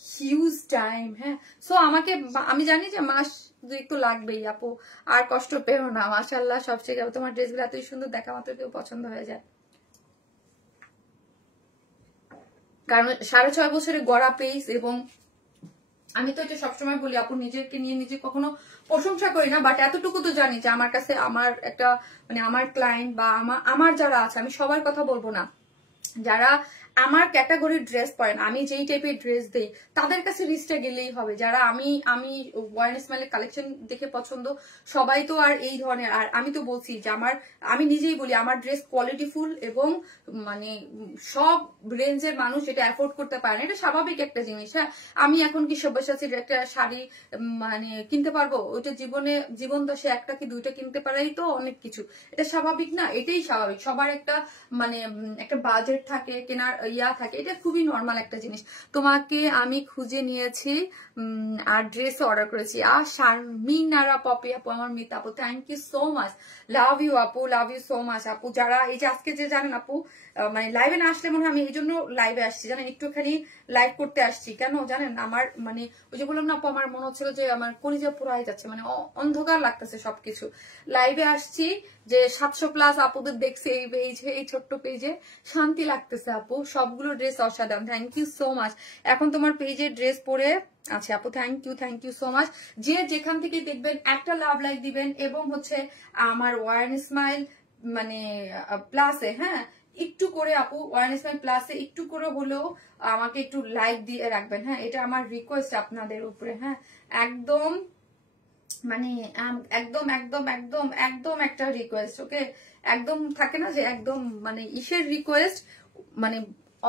হিউজ টাইম। হ্যাঁ, সো আমাকে, আমি জানি যে মাস একটু লাগবেই আপু, আর কষ্ট পেও না, মাশাআল্লাহ সবচেয়ে যাবো, তোমার ড্রেসগুলো এতই সুন্দর, দেখা মাত্র কেউ পছন্দ হয়ে যায়, কারণ 6.5 বছরে গড়া পেজ। এবং আমি তো এটা সবসময় বলি আপু, নিজেকে নিয়ে নিজে কখনো প্রশংসা করি না, বাট এতটুকু তো জানি যে আমার কাছে আমার একটা মানে আমার ক্লায়েন্ট বা আমার যারা আছে, আমি সবার কথা বলবো না, যারা আমার ক্যাটাগরির ড্রেস পরেন, আমি যেই টাইপের ড্রেস দেই, তাদের কাছে লিস্টে গেলেই হবে। যারা আমি ওয়ার্ন স্মাইলের কালেকশন দেখে পছন্দ, সবাই তো আর এই ধরনের, আর আমি তো বলছি যে আমি নিজেই বলি আমার ড্রেস কোয়ালিটিফুল, এবং মানে সব রেঞ্জের মানুষ এটা অ্যাফোর্ড করতে পারে না, এটা স্বাভাবিক একটা জিনিস। হ্যাঁ, আমি এখন কি সব্যসাচীর একটা শাড়ি মানে কিনতে পারবো, ওইটা জীবন দশে একটা কি দুইটা কিনতে পারাই তো অনেক কিছু, এটা স্বাভাবিক না, এটাই স্বাভাবিক, সবার একটা মানে একটা বাজেট থাকে, কেনার থাকে, এটা খুবই নর্মাল একটা জিনিস। তোমাকে আমি খুঁজে নিয়েছি আর ড্রেস অর্ডার করেছি, আর শারমিন আরা পপি আপু, আমার মিত আপু, thank you so much, love you আপু, লাভ ইউ সো মাচ আপু। যারা এই যে আজকে যে জানেন আপু, মানে লাইভে না আসলে মনে হয়, আমি এই জন্য লাইভে আসছি জানেন, একটুখানি লাইভ করতে আসছি, কেন জানেন, আমার মানে ওই যে বললাম না আপু, আমার মনে হচ্ছিল যে আমার কলিজা পুরাই যাচ্ছে, মানে অন্ধকার লাগতেছে সবকিছু। লাইভে আসছি যে 700+ আপুদের দেখছি এই পেজে, এই ছোট্ট পেজে, শান্তি লাগতেছে আপু, সবগুলো ড্রেস অসাধারণ, থ্যাংক ইউ সো মাচ। এখন তোমার পেজে ড্রেস পরে আচ্ছা আপু, থ্যাংক ইউ সো মাচ। যে যেখান থেকে দেখবেন একটা লাভ লাইক দিবেন, এবং হচ্ছে আমার ওয়ার্ন স্মাইল মানে প্লাসে, হ্যাঁ একটু করে আপু, ওয়ার্ন স্মাইল প্লাসে একটু করে হলেও আমাকে একটু লাইক দিয়ে রাখবেন। হ্যাঁ, এটা আমার রিকোয়েস্ট আপনাদের উপরে। হ্যাঁ, একদম মানে একদম একদম একদম একদম একটা রিকোয়েস্ট, ওকে, একদম থাকে না যে একদম মানে ইসের রিকোয়েস্ট, মানে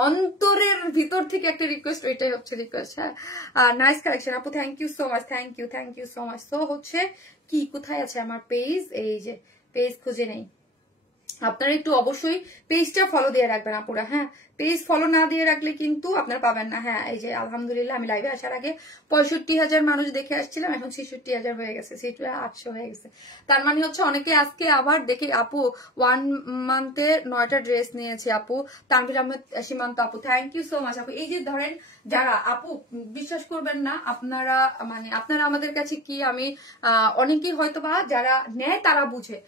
অন্তরের ভিতর থেকে একটা রিকোয়েস্ট, ওইটাই হচ্ছে রিকোয়েস্ট। হ্যাঁ, নাইস কালেকশন আপু, thank you so much, thank you so much. তো হচ্ছে কি, কোথায় আছে আমার পেজ, এই যে পেজ খুঁজে নেই, আপনারা একটু অবশ্যই পেজটা ফলো দিয়ে রাখবেন আপুরা। হ্যাঁ, পেজ ফলো না দিয়ে রাখলে কিন্তু আপনারা পাবেন না। হ্যাঁ, এই যে আলহামদুলিল্লাহ আমি লাইভে আসার আগে 65,000 মানুষ দেখে আসছিলাম, এখন 66,000 হয়ে গেছে, 800 হয়ে গেছে। তার মানে হচ্ছে অনেকে আজকে আবার দেখে, আপু 1 মান্থে 9টা ড্রেস নিয়েছে আপু, তানভীর আহমেদ সীমান্ত আপু, থ্যাংক ইউ সো মাচ আপু। এই যে ধরেন যারা আপু, বিশ্বাস করবেন না, আপনারা আমাদের কাছে কি, আমি অনেকেই হয়তো বা যারা নেয় তারা বুঝে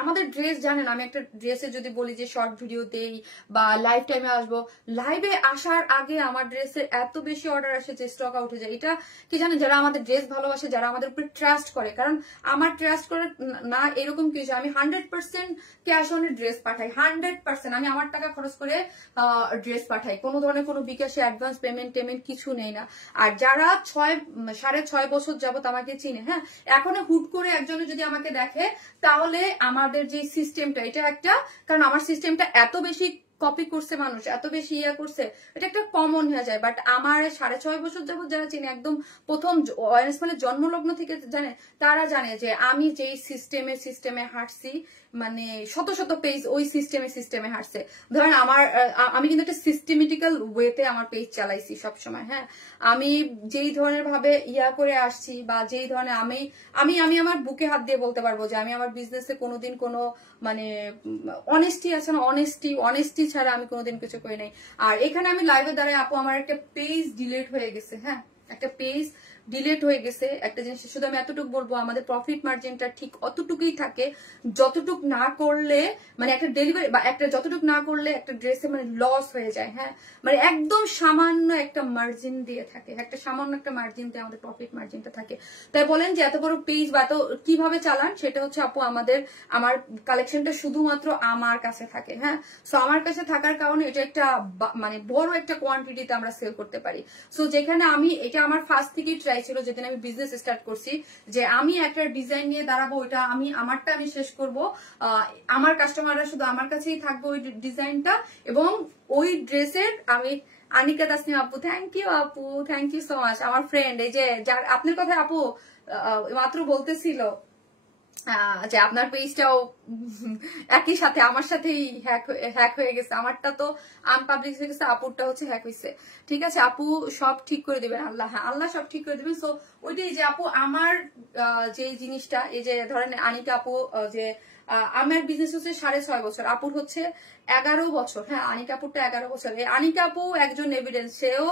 আমাদের ড্রেস, জানেন আমি একটা ড্রেসে যদি বলি যে শর্ট ভিডিও দেই বা লাইভ টাইমে আসবো, লাইভে আসার আগে আমার ড্রেসের এত বেশি অর্ডার আসে যে স্টক আউট হয়ে যায়। এটা কি জানেন, যারা আমাদের ড্রেস ভালোবাসে, যারা আমাদের উপরে ট্রাস্ট করে, কারণ আমার ট্রাস্ট করে না এরকম কিছু, আমি 100% ক্যাশ অন ড্রেস পাঠাই, 100% আমি আমার টাকা খরচ করে ড্রেস পাঠাই, কোনো ধরনের কোনো বিকাশে অ্যাডভান্স পেমেন্ট কিছু নেই না। আর যারা 6.5 বছর যাবত আমাকে চিনে, হ্যাঁ, এখনো হুট করে একজনে যদি আমাকে দেখে, তাহলে আমাদের যে সিস্টেমটা, এটা একটা, কারণ আমার সিস্টেমটা এত বেশি কপি করছে মানুষ, এত বেশি ইয়া করছে, এটা একটা কমন হয়ে যায়। বাট আমার 6.5 বছর যাবত যারা চিনে, একদম প্রথম মানে জন্মলগ্ন থেকে জানে, তারা জানে যে আমি যেই সিস্টেমে হাঁটছি, মানে শত শত পেজ ওই সিস্টেমে হাঁটছে। ধরেন আমি কিন্তু একটা সিস্টেমেটিক্যাল ওয়েতে আমার পেজ চালাইছি সবসময়। হ্যাঁ, আমি যেই ধরনের ভাবে ইয়া করে আসছি, বা যেই ধরনের আমি আমার বুকে হাত দিয়ে বলতে পারবো যে আমি আমার বিজনেসে কোনোদিন কোনো মানে অনেস্টি আছে না, অনেস্টি ছাড়া আমি কোনোদিন কিছু করি নাই। আর এখানে আমি লাইভে দাঁড়ায় আপু, আমার একটা পেজ ডিলিট হয়ে গেছে। হ্যাঁ, একটা পেজ ডিলেট হয়ে গেছে একটা জিনিস। শুধু আমি এতটুকু বলবো, আমাদের প্রফিট মার্জিনটা ঠিক অতটুকুই থাকে যতটুক না করলে মানে একটা ডেলিভারি বা একটা যতটুক না করলে একটা ড্রেসে মানে লস হয়ে যায়। হ্যাঁ, মানে একদম সামান্য একটা মার্জিন দিয়ে থাকে, একটা সামান্য একটা মার্জিন দিয়ে আমাদের প্রফিট মার্জিনটা থাকে। তাই বলেন যে এত বড় পেজ বা এত কিভাবে চালান, সেটা হচ্ছে আপু আমার কালেকশনটা শুধুমাত্র আমার কাছে থাকে। হ্যাঁ, সো আমার কাছে থাকার কারণে এটা একটা মানে বড় একটা কোয়ান্টিটিতে আমরা সেল করতে পারি। সো যেখানে এটা আমার ফার্স্ট থেকেই ট্রাই ছিল, যেদিন আমি বিজনেস স্টার্ট করছি, যে আমি একটা ডিজাইন নিয়ে দাঁড়াবো, ওইটা আমারটা আমি শেষ করব, আমার কাস্টমাররা শুধু আমার কাছেই থাকবে ওই ডিজাইনটা, এবং ওই ড্রেসের আমি আনিকা তাসনিম আপু, থ্যাংক ইউ আপু, থ্যাংক ইউ সো মাচ। আমার ফ্রেন্ড, এই যে যার আপনার কথা আপু মাত্র বলতেছিল যে আপনার পেজটাও একই সাথে আমার সাথেই হ্যাক হয়ে গেছে। আমারটা তো আনপাবলিক হয়ে গেছে, আপুরটা হচ্ছে হ্যাক হয়েছে। ঠিক আছে আপু, সব ঠিক করে দিবেন আল্লাহ। হ্যাঁ, আল্লাহ সব ঠিক করে দিবেন। সো ওইটাই যে আপু আমার যে জিনিসটা, এই যে ধরেন আনিকা আপু যে আমার বিজনেস হচ্ছে 6.5 বছর, আপুর হচ্ছে 11 বছর। হ্যাঁ, আনিকা আপুরটা 11 বছর। আনিকা আপু একজন এভিডেন্স, সেও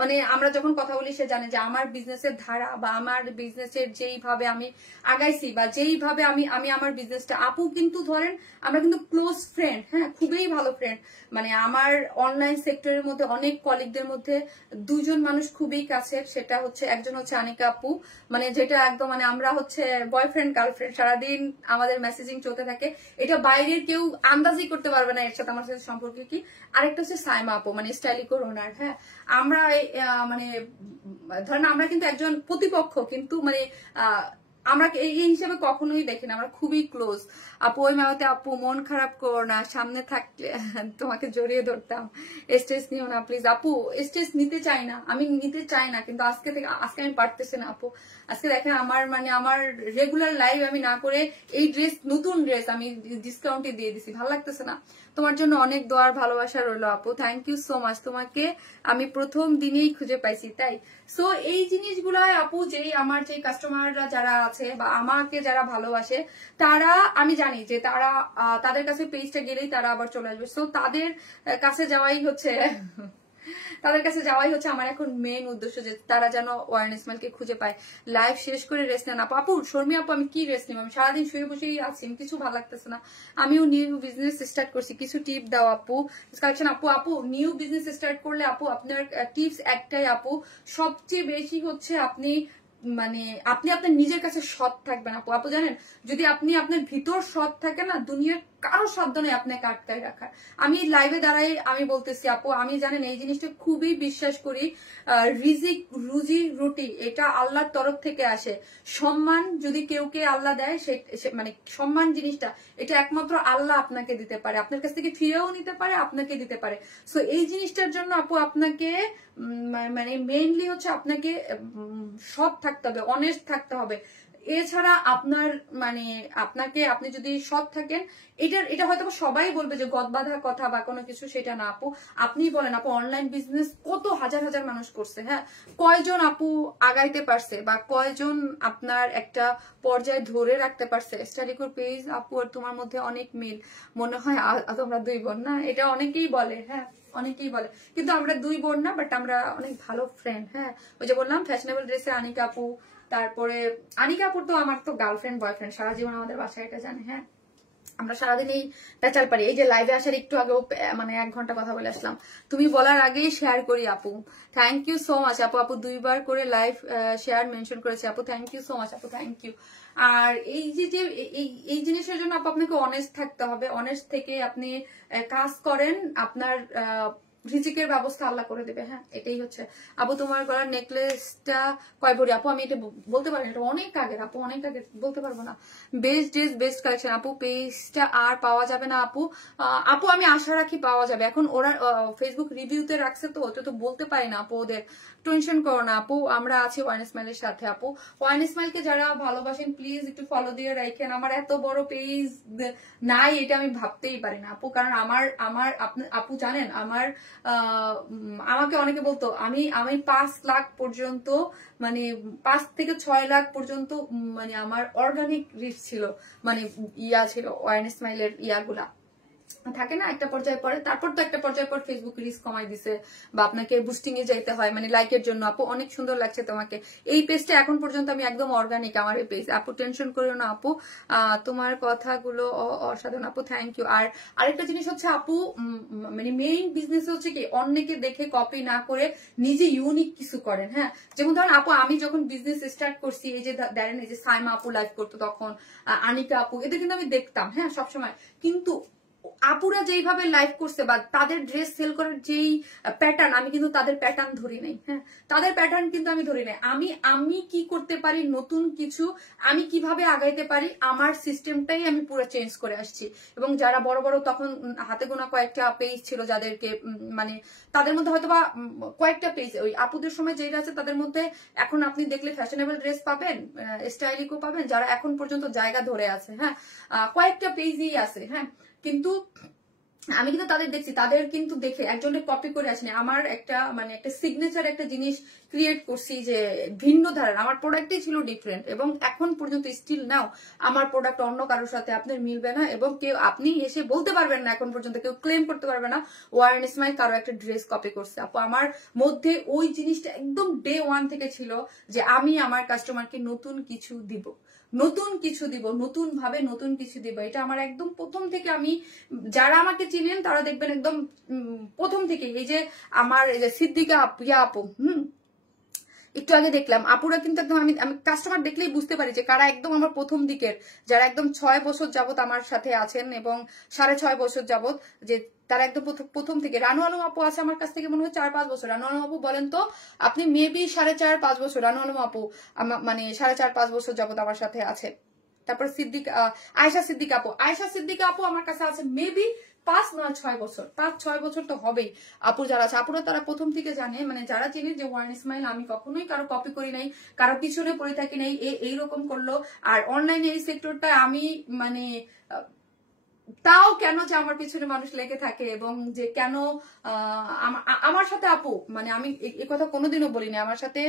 মানে আমরা যখন কথা বলি সে জানে যে আমার বিজনেসের ধারা বা আমার বিজনেসের যেইভাবে আমি আগাইছি বা যেইভাবে আমি আমার বিজনেসটা, আপু কিন্তু ধরেন আমরা কিন্তু ক্লোজ ফ্রেন্ড। হ্যাঁ, খুবই ভালো ফ্রেন্ড। মানে আমার অনলাইন সেক্টরের মধ্যে অনেক কলিগদের মধ্যে দুজন মানুষ খুবই কাছের, সেটা হচ্ছে একজন হচ্ছে আনিকা আপু, মানে যেটা একদম মানে আমরা হচ্ছে বয়ফ্রেন্ড গার্লফ্রেন্ড, সারাদিন আমাদের মেসেজিং চলতে থাকে, এটা বাইরের কেউ আন্দাজই করতে পারবে না এর সাথে আমার সাথে সম্পর্ক কি। আরেকটা হচ্ছে সাইমা আপু, মানে স্টাইলিকোর ওনার। হ্যাঁ, আমরা মানে ধরেন আমরা কিন্তু একজন প্রতিপক্ষ, কিন্তু মানে আমরা এই হিসেবে কখনোই দেখি না, আমরা খুবই ক্লোজ। আপু ওই মামাতে আপু মন খারাপ করো না, সামনে থাকলে তোমাকে জড়িয়ে ধরতাম, স্ট্রেস নিও না প্লিজ। আপু স্ট্রেস নিতে চাই না, আমি নিতে চাই না, কিন্তু আজকে আমি পারতেছি না আপু। আজকে দেখেন আমার রেগুলার লাইভ আমি না করে এই নতুন ড্রেস আমি ডিসকাউন্টে দিয়ে দিছি, ভালো লাগতেছে না। তোমার জন্য অনেক দোয়ার ভালোবাসা রইলো আপু, থ্যাংক ইউ সো মাচ। তোমাকে আমি প্রথম দিনেই খুঁজে পাইছি, তাই। সো এই জিনিসগুলো আপু, আমার যে কাস্টমাররা যারা আছে বা আমাকে যারা ভালোবাসে, তারা আমি জানি যে তাদের কাছে পেজটা গেলেই তারা আবার চলে আসবে। সো তাদের কাছে যাওয়াই হচ্ছে আমার এখন মেইন উদ্দেশ্য, যে তারা যেন ওয়ারেন ইসমাইলকে খুঁজে পায়। লাইভ শেষ করে রেস্ট নেন আপু। আপু শর্মি আপু, আমি কি রেস্ট নিব? আমি সারাদিন শুয়ে বসেই আছি, কিছু ভালো লাগতেছে না। আমিও নিউ বিজনেস স্টার্ট করছি, কিছু টিপ দাও আপু। কালেকশন আপু নিউ বিজনেস স্টার্ট করলে আপু আপনার টিপস একটাই আপু, সবচেয়ে বেশি হচ্ছে আপনি আপনার নিজের কাছে সৎ থাকবেন আপু। আপু জানেন, যদি আপনি আপনার ভিতর সৎ থাকে না, দুনিয়ার কারো শব্দ নেই আপনাকে আটকায় রাখার। আমি লাইভে দাঁড়াই আমি বলতেছি আপু, আমি জানেন এই জিনিসটা খুবই বিশ্বাস করি, রিজিক রুজি রুটি এটা আল্লাহর তরফ থেকে আসে। সম্মান যদি কেউকে আল্লাহ দেয়, মানে সম্মান জিনিসটা এটা একমাত্র আল্লাহ আপনাকে দিতে পারে, আপনার কাছ থেকে ফিরেও নিতে পারে, আপনাকে দিতে পারে। সো এই জিনিসটার জন্য আপু আপনাকে মানে মেইনলি হচ্ছে আপনাকে সৎ থাকতে হবে, অনেস্ট থাকতে হবে। এছাড়া আপনি যদি সৎ থাকেন, এটা হয়তো সবাই বলবে যে গদ বাঁধা কথা বা কোনো কিছু, সেটা না আপু। আপনি বলেন আপু, অনলাইন বিজনেস কত হাজার হাজার মানুষ করছে, হ্যাঁ, কয়জন আপু আগাইতে পারছে বা কয়জন আপনার একটা পর্যায়ে ধরে রাখতে পারছে? স্টাডিকোর পেজ আপু আর তোমার মধ্যে অনেক মিল, মনে হয় তোমরা দুই বোন না, এটা অনেকেই বলে। হ্যাঁ, অনেকেই বলে, কিন্তু আমরা দুই বোন না, বাট আমরা অনেক ভালো ফ্রেন্ড। হ্যাঁ, ওই যে বললাম ফ্যাশনেবল ড্রেসে আনিকা আপু, তারপরে আনিকা আপুর তো আমার তো গার্লফ্রেন্ড বয়ফ্রেন্ড, সারা জীবন আমাদের বাসায় এটা জানে। হ্যাঁ, আমরা সারাদিন এই পেঁচাল পারি। এই যে লাইভে আসার একটু আগেও মানে 1 ঘন্টা কথা বলে আসলাম, তুমি বলার আগেই শেয়ার করি আপু, থ্যাংক ইউ সো মাচ আপু। আপু 2বার করে লাইভ শেয়ার মেনশন করেছে আপু, থ্যাংক ইউ সো মাচ আপু, থ্যাংক ইউ। আর এই জিনিসের জন্য আপু আপনাকে অনেস্ট থাকতে হবে, অনেস্ট থেকে আপনি কাজ করেন, আপনার রিজিকের ব্যবস্থা আল্লাহ করে দেবে। হ্যাঁ, এটাই হচ্ছে আপু। তোমার গলার নেকলেসটা কয় ভরি আপু? আমি এটা বলতে পারি না, এটা অনেক আগের আপু, অনেক আগে, বলতে পারবো না। বেস্ট ড্রেস বেস্ট কালেকশন আপু, পেজটা আর পাওয়া যাবে না আপু? আপু আমি আশা রাখি পাওয়া যাবে, এখন ওরা ফেসবুক রিভিউতে রাখছে, তো ওটা তো বলতে পারি না আপু, ওদের টেনশন করো না আপু, আমরা আছি ওয়ারেন ইসমাইলের সাথে আপু। ওয়ারেন ইসমাইলকে যারা ভালোবাসেন প্লিজ একটু ফলো দিয়ে রাখেন। আমার এত বড় পেজ নাই এটা আমি ভাবতেই পারি না আপু, কারণ আপু জানেন আমাকে অনেকে বলতো আমি 5 লাখ পর্যন্ত, মানে 5 থেকে 6 লাখ পর্যন্ত মানে আমার অর্গানিক রিচ ছিল, মানে ছিল ওয়ারেন ইসমাইলের ইয়াগুলা, থাকে না একটা পর্যায়ে পরে, তারপর তো একটা পর্যায়ে পর ফেসবুক রিস্ক কমাই দিছে বা আপনাকে বুস্টিং এ যাইতে হয়, মানে লাইকের জন্য। আপু অনেক সুন্দর লাগছে তোমাকে, এই পেজটা এখন পর্যন্ত আমি একদম অর্গানিক আমার এই পেজ। আপু টেনশন করিও না আপু, তোমার কথাগুলো অসাধারণ আপু, থ্যাংক ইউ। আর আরেকটা জিনিস হচ্ছে আপু, মানে মেইন বিজনেস হচ্ছে কি অন্যকে দেখে কপি না করে নিজে ইউনিক কিছু করেন। হ্যাঁ, যেমন ধরেন আপু আমি যখন বিজনেস স্টার্ট করছি, এই যে দেখেন এই যে সাইমা আপু লাইভ করতো তখন, আনিকা আপু, এদের কিন্তু আমি দেখতাম হ্যাঁ সবসময়, কিন্তু আপুরা যেইভাবে লাইভ করছে বা তাদের ড্রেস সেল করার যেই প্যাটার্ন, আমি কিন্তু তাদের প্যাটার্ন ধরি নাই। হ্যাঁ, তাদের প্যাটার্ন কিন্তু আমি ধরি নাই। আমি কি করতে পারি নতুন কিছু, আমি কিভাবে আগাইতে পারি, আমার সিস্টেমটাই আমি পুরো চেঞ্জ করে আসছি। এবং যারা বড় বড় তখন হাতে গোনা কয়েকটা পেজ ছিল যাদেরকে মানে তাদের মধ্যে হয়তো বা কয়েকটা পেজ ওই আপুদের সময় যেটা আছে তাদের মধ্যে এখন আপনি দেখলে ফ্যাশনেবল ড্রেস পাবেন, স্টাইলিকও পাবেন, যারা এখন পর্যন্ত জায়গা ধরে আছে। হ্যাঁ, কয়েকটা পেজই আছে। হ্যাঁ, কিন্তু আমি কিন্তু তাদের দেখছি, তাদের কিন্তু দেখে একজনের কপি করে আসিনি। আমার একটা মানে একটা সিগনেচার একটা জিনিস ক্রিয়েট করছি যে ভিন্ন ধারণ, আমার প্রোডাক্টই ছিল ডিফারেন্ট, এবং এখন পর্যন্ত স্টিল নাও আমার প্রোডাক্ট অন্য কারোর সাথে আপনার মিলবে না, এবং কেউ আপনি এসে বলতে পারবেন না, এখন পর্যন্ত কেউ ক্লেম করতে পারবে না ওয়ারেন ইসমাইল কারো একটা ড্রেস কপি করছে। আপু আমার মধ্যে ওই জিনিসটা একদম ডে ওয়ান থেকে ছিল যে আমি আমার কাস্টমারকে নতুন কিছু দিব, নতুন কিছু দিব, নতুন ভাবে নতুন কিছু দিব। এটা আমার একদম প্রথম থেকে, আমি যারা আমাকে চিনেন তারা দেখবেন একদম প্রথম থেকে। এই যে আমার এই যে সিদ্দিকা আপু, একটু আগে দেখলাম আপুরা কিন্তু একদম, আমি কাস্টমার দেখলেই বুঝতে পারি যে কারা একদম আমার প্রথম দিকের, যারা একদম 6 বছর যাবত আমার সাথে আছেন এবং 6.5 বছর যাবত, যে তারা একদম প্রথম থেকে। রানু আলম আপু আছে আমার কাছ থেকে মনে হয় 4-5 বছর। রানু আলম আপু বলেন তো আপনি মেবি 4.5-5 বছর, রানু আলম আপু মানে 4.5-5 বছর যাবত আমার সাথে আছে। তারপর আয়েশা সিদ্দিকা আপু আমার কাছে আছে মেবি 5-6 বছর, 5-6 বছর তো হবেই। আপু যারা আছে আপুরা তারা প্রথম থেকে জানে, মানে যারা চিনে যে ওয়ারেন ইসমাইল আমি কখনোই কারো কপি করি নাই, কারো পিছনে পড়ে থাকি নাই, এইরকম করলো। আর অনলাইনে এই সেক্টরটা আমি মানে তাও কেন যে আমার পিছনে মানুষ লেগে থাকে, এবং যে কেন আমার সাথে আপু, মানে আমি এই কথা কোনোদিনও বলিনি, আমার সাথে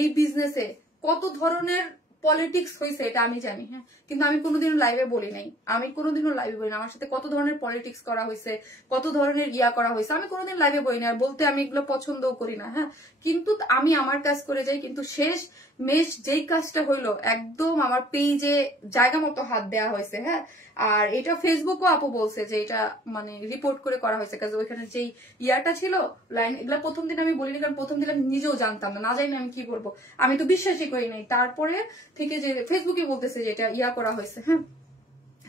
এই বিজনেসে কত ধরনের পলিটিক্স হয়েছে এটা আমি জানি। হ্যাঁ, কিন্তু আমি কোনোদিনও লাইভে বলি নাই, আমি কোনোদিনও লাইভে বলি না আমার সাথে কত ধরনের পলিটিক্স করা হয়েছে, কত ধরনের করা হয়েছে, আমি কোনোদিন লাইভে বলি না, আর বলতে আমি এগুলো পছন্দও করি না। হ্যাঁ, কিন্তু আমি আমার কাজ করে যাই, কিন্তু শেষ মেশ যেই কাজটা হইলো একদম আমার পেজে জায়গা মতো হাত দেওয়া হয়েছে। হ্যাঁ, আর এটা ফেসবুকও আপু বলছে যে এটা মানে রিপোর্ট করে করা হয়েছে, কারণ ওইখানে যেই ইয়াটা ছিল লাইন, এগুলা প্রথম দিন আমি বলিনি, কারণ প্রথম দিন আমি নিজেও জানতাম না জানি আমি কি বলবো, আমি তো বিশ্বাসই করি নাই। তারপরে থেকে যে ফেসবুকে বলতেছে যে এটা করা হয়েছে। হ্যাঁ,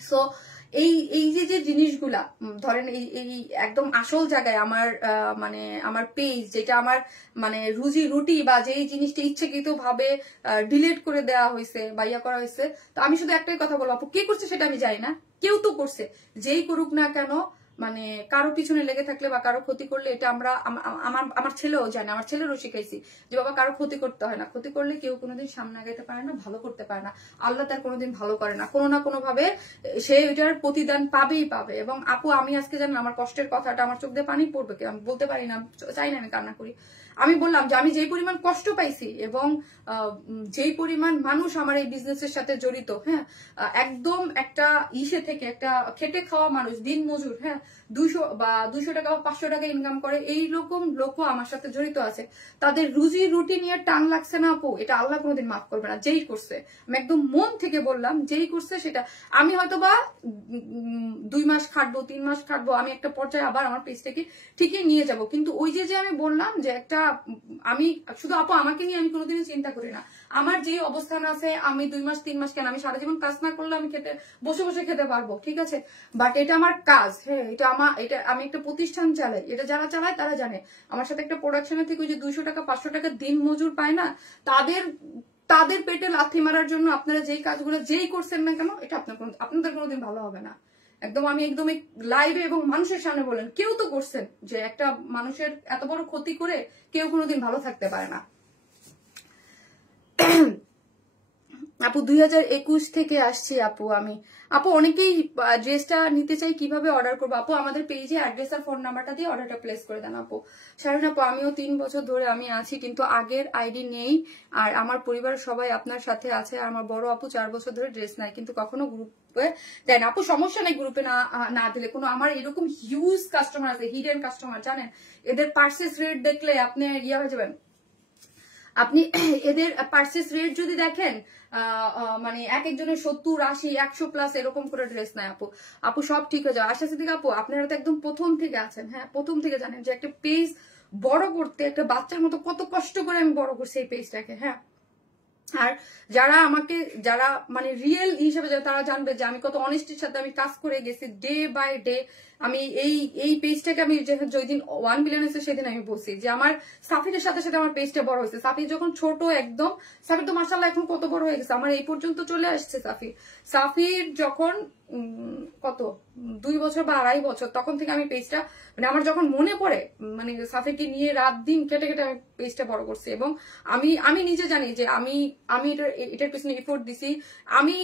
সো এই যে জিনিসগুলা ধরেন এই একদম আসল জায়গায় আমার মানে আমার পেজ, যেটা আমার মানে রুজি রুটি বা যেই জিনিসটা ইচ্ছাকৃত ভাবে ডিলিট করে দেওয়া হয়েছে বা করা হয়েছে, তো আমি শুধু একটাই কথা বলবো আপু, কে করছে সেটা আমি জানি না, কেউ তো করছে, যেই করুক না কেন, মানে কারো পিছনে লেগে থাকলে বা কারো ক্ষতি করলে, এটা আমরা আমার ছেলেও জানে, আমার ছেলেরও শিখাইছি যে বাবা কারো ক্ষতি করতে হয় না, ক্ষতি করলে কেউ কোনোদিন সামনে আগাইতে পারে না, ভালো করতে পারে না, আল্লাহ তার কোনোদিন ভালো করে না, কোনো না কোনো ভাবে সে ওইটার প্রতিদান পাবেই পাবে। এবং আপু আমি আজকে জানেন আমার কষ্টের কথাটা, আমার চোখ দিয়ে পানি পড়বে, আমি বলতে পারি না, চাই না আমি কান্না করি, আমি বললাম যে আমি যেই পরিমাণ কষ্ট পাইছি এবং যেই পরিমাণ মানুষ আমার এই বিজনেসের সাথে জড়িত, হ্যাঁ, একদম একটা থেকে একটা খেটে খাওয়া মানুষ, দিন মজুর, হ্যাঁ, 200 টাকা বা 500 টাকা ইনকাম করে, এইরকম লোকও আমার সাথে জড়িত আছে, তাদের রুজি রুটি নিয়ে টান লাগছে না আপু, এটা আল্লাহ কোনোদিন মাফ করবে না। যেই করছে, আমি একদম মন থেকে বললাম, যেই করছে সেটা আমি হয়তো বা 2 মাস খাটবো, 3 মাস খাটবো, আমি একটা পর্যায়ে আবার আমার পেজটাকে ঠিকই নিয়ে যাব, কিন্তু ওই যে আমি বললাম যে একটা, আমি শুধু আপু আমাকে নিয়ে আমি কোনোদিনই চিন্তা করি না, আমার যে অবস্থান আছে, আমি 2 মাস 3 মাস কেন, আমি সারা জীবন কাজ না করলে আমি বসে বসে খেতে পারবো, ঠিক আছে, বাট এটা আমার কাজ। হ্যাঁ, এটা আমি একটা প্রতিষ্ঠান চালাই, এটা যারা চালায় তারা জানে, আমার সাথে একটা প্রোডাকশনের থেকে ওই যে 200 টাকা 500 টাকা দিন মজুর পায় না, তাদের পেটে লাথি মারার জন্য আপনারা যেই কাজগুলো যেই করছেন না কেন, এটা আপনাদের কোনোদিন ভালো হবে না। একদম আমি একদম লাইভে এবং মানুষের সামনে বলেন, কেউ তো করছেন যে একটা মানুষের এত বড় ক্ষতি করে কেউ কোনোদিন ভালো থাকতে পারে না। আপু 2021 থেকে আসছি আপু আমি। আপু অনেকেই ড্রেসটা নিতে চাই, কিভাবে অর্ডার করবো? আপু আমাদের পেজে অ্যাড্রেস আর ফোন নাম্বারটা দিয়ে অর্ডারটা প্লেস করে দেন আপু। শারমিন আপু আমিও 3 বছর ধরে আমি আছি, কিন্তু আগের আইডি নেই, আর আমার পরিবারের সবাই আপনার সাথে আছে। আর আমার বড় আপু 4 বছর ধরে ড্রেস নাই, কিন্তু কখনো গ্রুপে দেয় না। আপু সমস্যা নেই গ্রুপে না দিলে, কোনো আমার এরকম হিউজ কাস্টমার আছে, হিডেন কাস্টমার, জানেন এদের পার্সেস রেট দেখলে আপনি ইয়ে হয়ে যাবেন। আপনি এদের পার্সেস রেট যদি দেখেন, মানে এক একজনের 70, 80, 100+ এরকম করে ড্রেস নেয় আপু। আপু সব ঠিক হয়ে যাবে আশা থেকে আপু। আপনারা তো একদম প্রথম থেকে আছেন, হ্যাঁ প্রথম থেকে জানেন যে একটা পেজ বড় করতে একটা বাচ্চার মতো কত কষ্ট করে আমি বড় করছি এই পেজটাকে, হ্যাঁ। আর যারা আমাকে যারা মানে রিয়েল হিসেবে তারা জানবে যে আমি কত অনেস্টির সাথে আমি কাজ করে গেছি ডে বাই ডে। আমি এই পেজটাকে আমি যেদিন 1 বিলিয়ন হয়েছে সেদিন আমি বলছি যে আমার সাফিরের সাথে সাথে আমার পেজটা বড় হয়েছে। সাফির যখন ছোট একদম, সাফির তো মাশাআল্লাহ এখন কত বড় হয়ে গেছে, আমার এই পর্যন্ত চলে আসছে সাফির যখন কত 2 বছর বা 2.5 বছর, তখন থেকে আমি পেজটা মানে আমার যখন মনে পড়ে মানে সাফিকে নিয়ে রাত দিন কেটে কেটে আমি পেজটা বড় করছি। এবং আমি নিজে জানি যে আমি এটার পিছনে এফোর্ট দিছি। আমি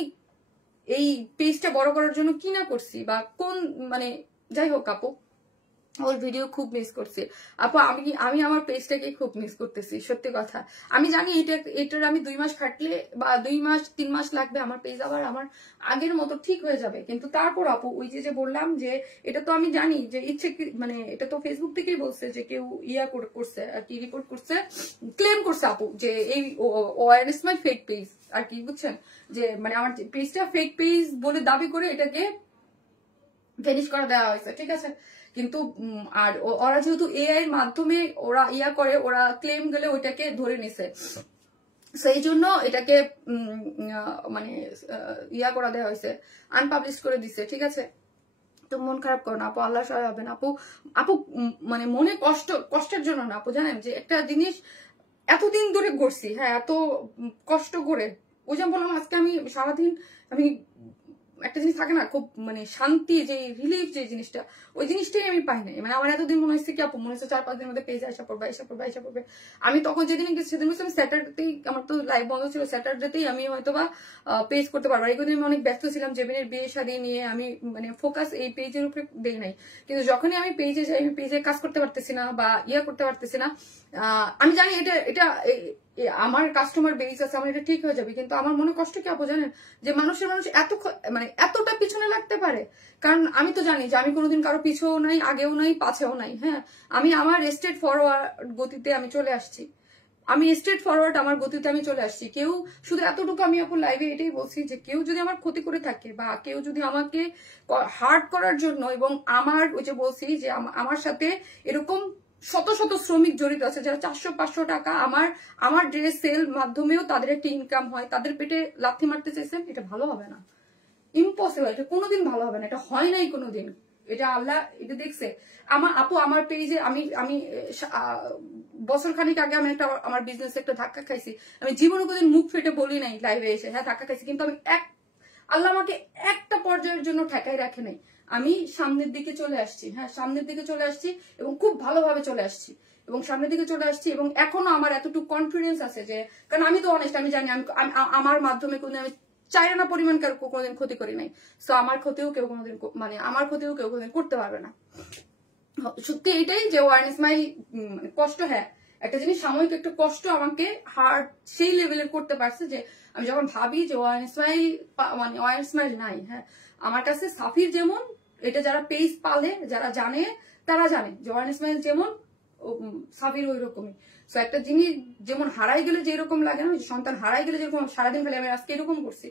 এই পেজটা বড় করার জন্য কি না করছি বা কোন মানে যাই হোক আপু, ওর ভিডিও খুব মিস করছি আপু। আমি আমার পেজটাকে খুব মিস করতেছি, সত্যি কথা। আমি জানি এটার আমি 2 মাস খাটলে বা 2 মাস 3 মাস লাগবে, আমার পেজ আবার আমার আগের মতো ঠিক হয়ে যাবে। কিন্তু তারপর আপু ওই যে বললাম যে এটা তো আমি জানি যে ইচ্ছে মানে এটা তো ফেসবুক থেকেই বলছে যে কেউ করছে আর কি, রিপোর্ট করছে, ক্লেম করছে আপু যে এই ওয়ারনেস মাই ফেক পেজ আর কি, বুঝছেন যে মানে আমার পেজটা ফেক পেজ বলে দাবি করে এটাকে ভ্যানিশ করে দেওয়া হয়েছে, ঠিক আছে। কিন্তু আর ওরা যেহেতু এআই এর মাধ্যমে ওরা করে, ওরা ক্লেম গেলে ওইটাকে ধরে নিছে, সেই জন্য এটাকে মানে করা দেওয়া হয়েছে, আনপাবলিশ করে দিছে, ঠিক আছে। তো মন খারাপ করো না আপু, আল্লাহ সহায় হবেন আপু। আপু মানে মনে কষ্টের জন্য না আপু, জানেন যে একটা জিনিস এতদিন ধরে করছি, হ্যাঁ এত কষ্ট করে, ওই যেমন বললাম আজকে আমি সারাদিন আমি একটা জিনিস থাকে না খুব মানে শান্তি, যে রিলিফ যে জিনিসটা, ওই জিনিসটাই আমি পাই নাই। মানে আমার এতদিন মনে হচ্ছে কি আপু, মনে হচ্ছে 4-5 দিনের মধ্যে পেজে আসা পড়বে। আমি তখন যেদিন সেদিন আমি স্যাটারডেতেই, আমার তো লাইভ বন্ধ ছিল, স্যাটারডেতেই আমি হয়তো বা পেজ করতে পারবো। এইদিন আমি অনেক ব্যস্ত ছিলাম, জেবিনের বিয়ে শাদী নিয়ে আমি মানে ফোকাস এই পেজের উপরে দেই নাই। কিন্তু যখনই আমি পেজে যাই, আমি পেজে কাজ করতে পারতেছি না বা করতে পারতেছি না। আমি জানি এটা আমার কাস্টমার বেস আছে, আমার এটা ঠিক হয়ে যাবে, কিন্তু আমার মনে কষ্ট কি আপু জানেন যে মানুষ এত মানে এতটা পিছনে লাগতে পারে। কারণ আমি তো জানি যে আমি কোনোদিন কারো পিছেও নাই, আগেও নাই, পাছেও নাই, হ্যাঁ আমি আমার স্ট্রেট ফরওয়ার্ড গতিতে আমি চলে আসছি, আমার গতিতে আমি চলে আসছি। কেউ শুধু এতটুকু আমি আপু লাইভে এটাই বলছি যে কেউ যদি আমার ক্ষতি করে থাকে বা কেউ যদি আমাকে হার্ট করার জন্য, এবং আমার ওই যে বলছি যে আমার সাথে এরকম শত শত শ্রমিক জড়িত আছে যারা 400-500 টাকা আমার ড্রেস সেল মাধ্যমেও তাদের একটা ইনকাম হয়, তাদের পেটে লাথি মারতে চাইছেন, এটা ভালো হবে না, ইম্পসিবল, এটা কোনোদিন ভালো হবে না, এটা হয় নাই কোনোদিন, এটা আল্লাহ এটা দেখছে। আমার পেজে আমি বছর খানিক আগে আমি আমার বিজনেস একটা ধাক্কা খাইছি, আমি জীবনে কোনোদিন মুখ ফেটে বলি নাই লাইভে এসে, হ্যাঁ ধাক্কা খাইছি, কিন্তু আমি আল্লাহ আমাকে একটা পর্যায়ের জন্য ঠেকাই রাখে নাই, আমি সামনের দিকে চলে আসছি, হ্যাঁ সামনের দিকে চলে আসছি এবং খুব ভালোভাবে চলে আসছি এবং সামনের দিকে চলে আসছি। এবং এখনো আমার এতটুকু কনফিডেন্স আছে যে, কারণ আমি তো অনেস্ট, আমি জানি আমার মাধ্যমে কোনদিন আমি চাইনা পরিমাণ কোনোদিন ক্ষতি করি নাই, তো আমার ক্ষতিও কেউ কোনোদিন মানে আমার ক্ষতিও কেউ কোনোদিন করতে পারবে না। সত্যি এটাই যে ওয়ারনেস মাই কষ্ট, হ্যাঁ একটা জিনিস সাময়িক একটা কষ্ট আমাকে হার্ড সেই লেভেলের করতে পারছে যে আমি যখন ভাবি যে ওয়ারনেস মাই নাই, হ্যাঁ আমার কাছে সাফির যেমন, এটা যারা পেজ পালে যারা জানে তারা জানে যে ওয়ারনেস মাই যেমন সাফির ওই রকমই। তো একটা জিনিস যেমন হারাই গেলে যেরকম লাগে না, সন্তান হারাই গেলে যেরকম সারাদিন খালি আমি আজকে এরকম করছি,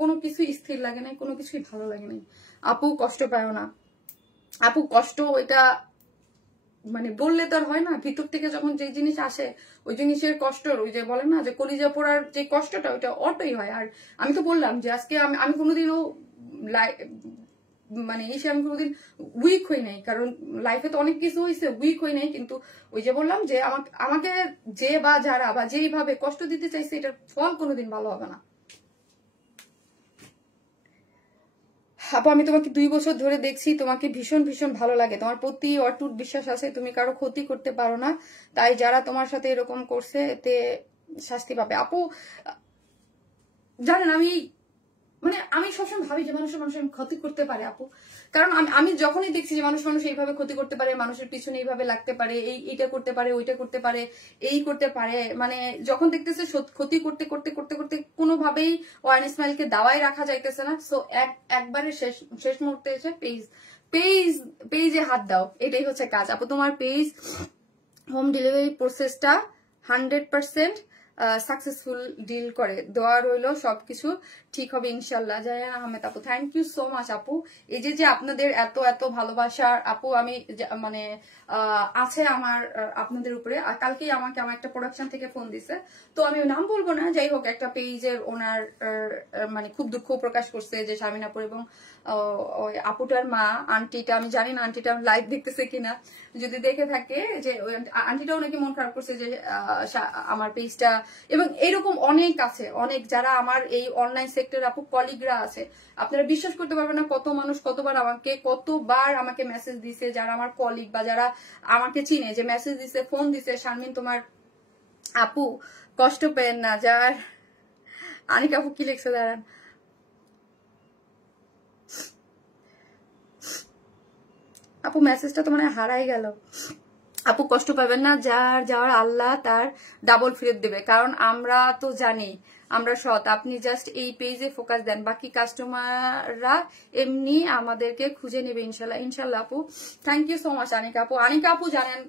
কোনো কিছুই স্থির লাগে নাই, কোনো কিছুই ভালো লাগে নাই। আপু কষ্ট পায় না আপু, কষ্ট এটা মানে বললে তো আর হয় না, ভিতর থেকে যখন যে জিনিস আসে ওই জিনিসের কষ্ট, ওই যে বলে না যে কলিজা পোড়ার যে কষ্টটা, ওইটা অটোই হয়। আর আমি তো বললাম যে আজকে আমি কোনোদিনও মানে এসে আমি কোনোদিন উইক হই নাই, কারণ লাইফে তো অনেক কিছু হয়েছে, উইক হই নাই। কিন্তু ওই যে বললাম যে আমাকে যে বা যারা বা যেইভাবে কষ্ট দিতে চাইছে, এটার ফল কোনোদিন ভালো হবে না। আপু আমি তোমাকে 2 বছর ধরে দেখছি, তোমাকে ভীষণ ভীষণ ভালো লাগে, তোমার প্রতি অটুট বিশ্বাস আছে, তুমি কারো ক্ষতি করতে পারো না, তাই যারা তোমার সাথে এরকম করছে এতে শাস্তি পাবে। আপু জানেন আমি সবসময় ভাবি যে মানুষের ক্ষতি করতে পারে আপু, কারণ আমি যখনই দেখছি যে মানুষ এইভাবে ক্ষতি করতে পারে, মানুষের পিছনে এইভাবে লাগতে পারে, এইটা করতে পারে, ওইটা করতে পারে, এই করতে পারে, মানে যখন দেখতেছে ক্ষতি করতে করতে করতে করতে কোনোভাবেই ওয়ান স্মাইলকে দাওয়ায় রাখা যাইতেছে না। সো একবারে শেষ মুহূর্তে এসে পেজে হাত দাও, এটাই হচ্ছে কাজ আপু। তোমার পেজ হোম ডেলিভারি প্রসেসটা 100% সাকসেসফুল ডিল করে, দোয়া রইল সবকিছু ঠিক হবে ইনশাল্লাহ। জায়ান আহমেদ আপু, থ্যাংক ইউ সো মাচ আপু। এই যে আপনাদের এত এত ভালোবাসার আপু, আমি মানে আছে আমার আপনাদের উপরে। কালকেই আমাকে আমার একটা প্রোডাকশন থেকে ফোন দিছে, তো আমি নাম বলবো না, যাই হোক একটা পেজের ওনার মানে খুব দুঃখ প্রকাশ করছে যে শারমিন আপুর এবং ওই আপুটার মা আন্টিটা, আমি জানি না আন্টিটা লাইভ দেখতেছে কিনা, যদি দেখে থাকে যে আন্টিটাও নাকি মন খারাপ করছে যে আমার পেজটা, এবং এরকম অনেক আছে, অনেক যারা আমার এই অনলাইন সেক্টর আপু কলিগরা আছে, আপনারা বিশ্বাস করতে পারবেন না কত মানুষ কতবার আমাকে মেসেজ দিছে, যারা আমার কলিগ বা যারা আমাকে চিনে, যে মেসেজ দিছে, ফোন দিছে, শারমিন তোমার আপু কষ্ট পেন না, যার আনিক আপু কি লিখছে দাঁড়ান, আপু মেসেজটা তো মানে হারাই গেল। আপু কষ্ট পাবেন না, যার যাওয়ার আল্লাহ তার ডাবল ফেরত দেবে, কারণ আমরা তো জানি আমরা সৎ। আপনি জাস্ট এই পেজে ফোকাস দেন, বাকি কাস্টমাররা এমনি আমাদেরকে খুঁজে নেবে ইনশাল্লাহ। ইনশাল্লাহ আপু, thank you so much Anika আপু। আনিকা আপু জানেন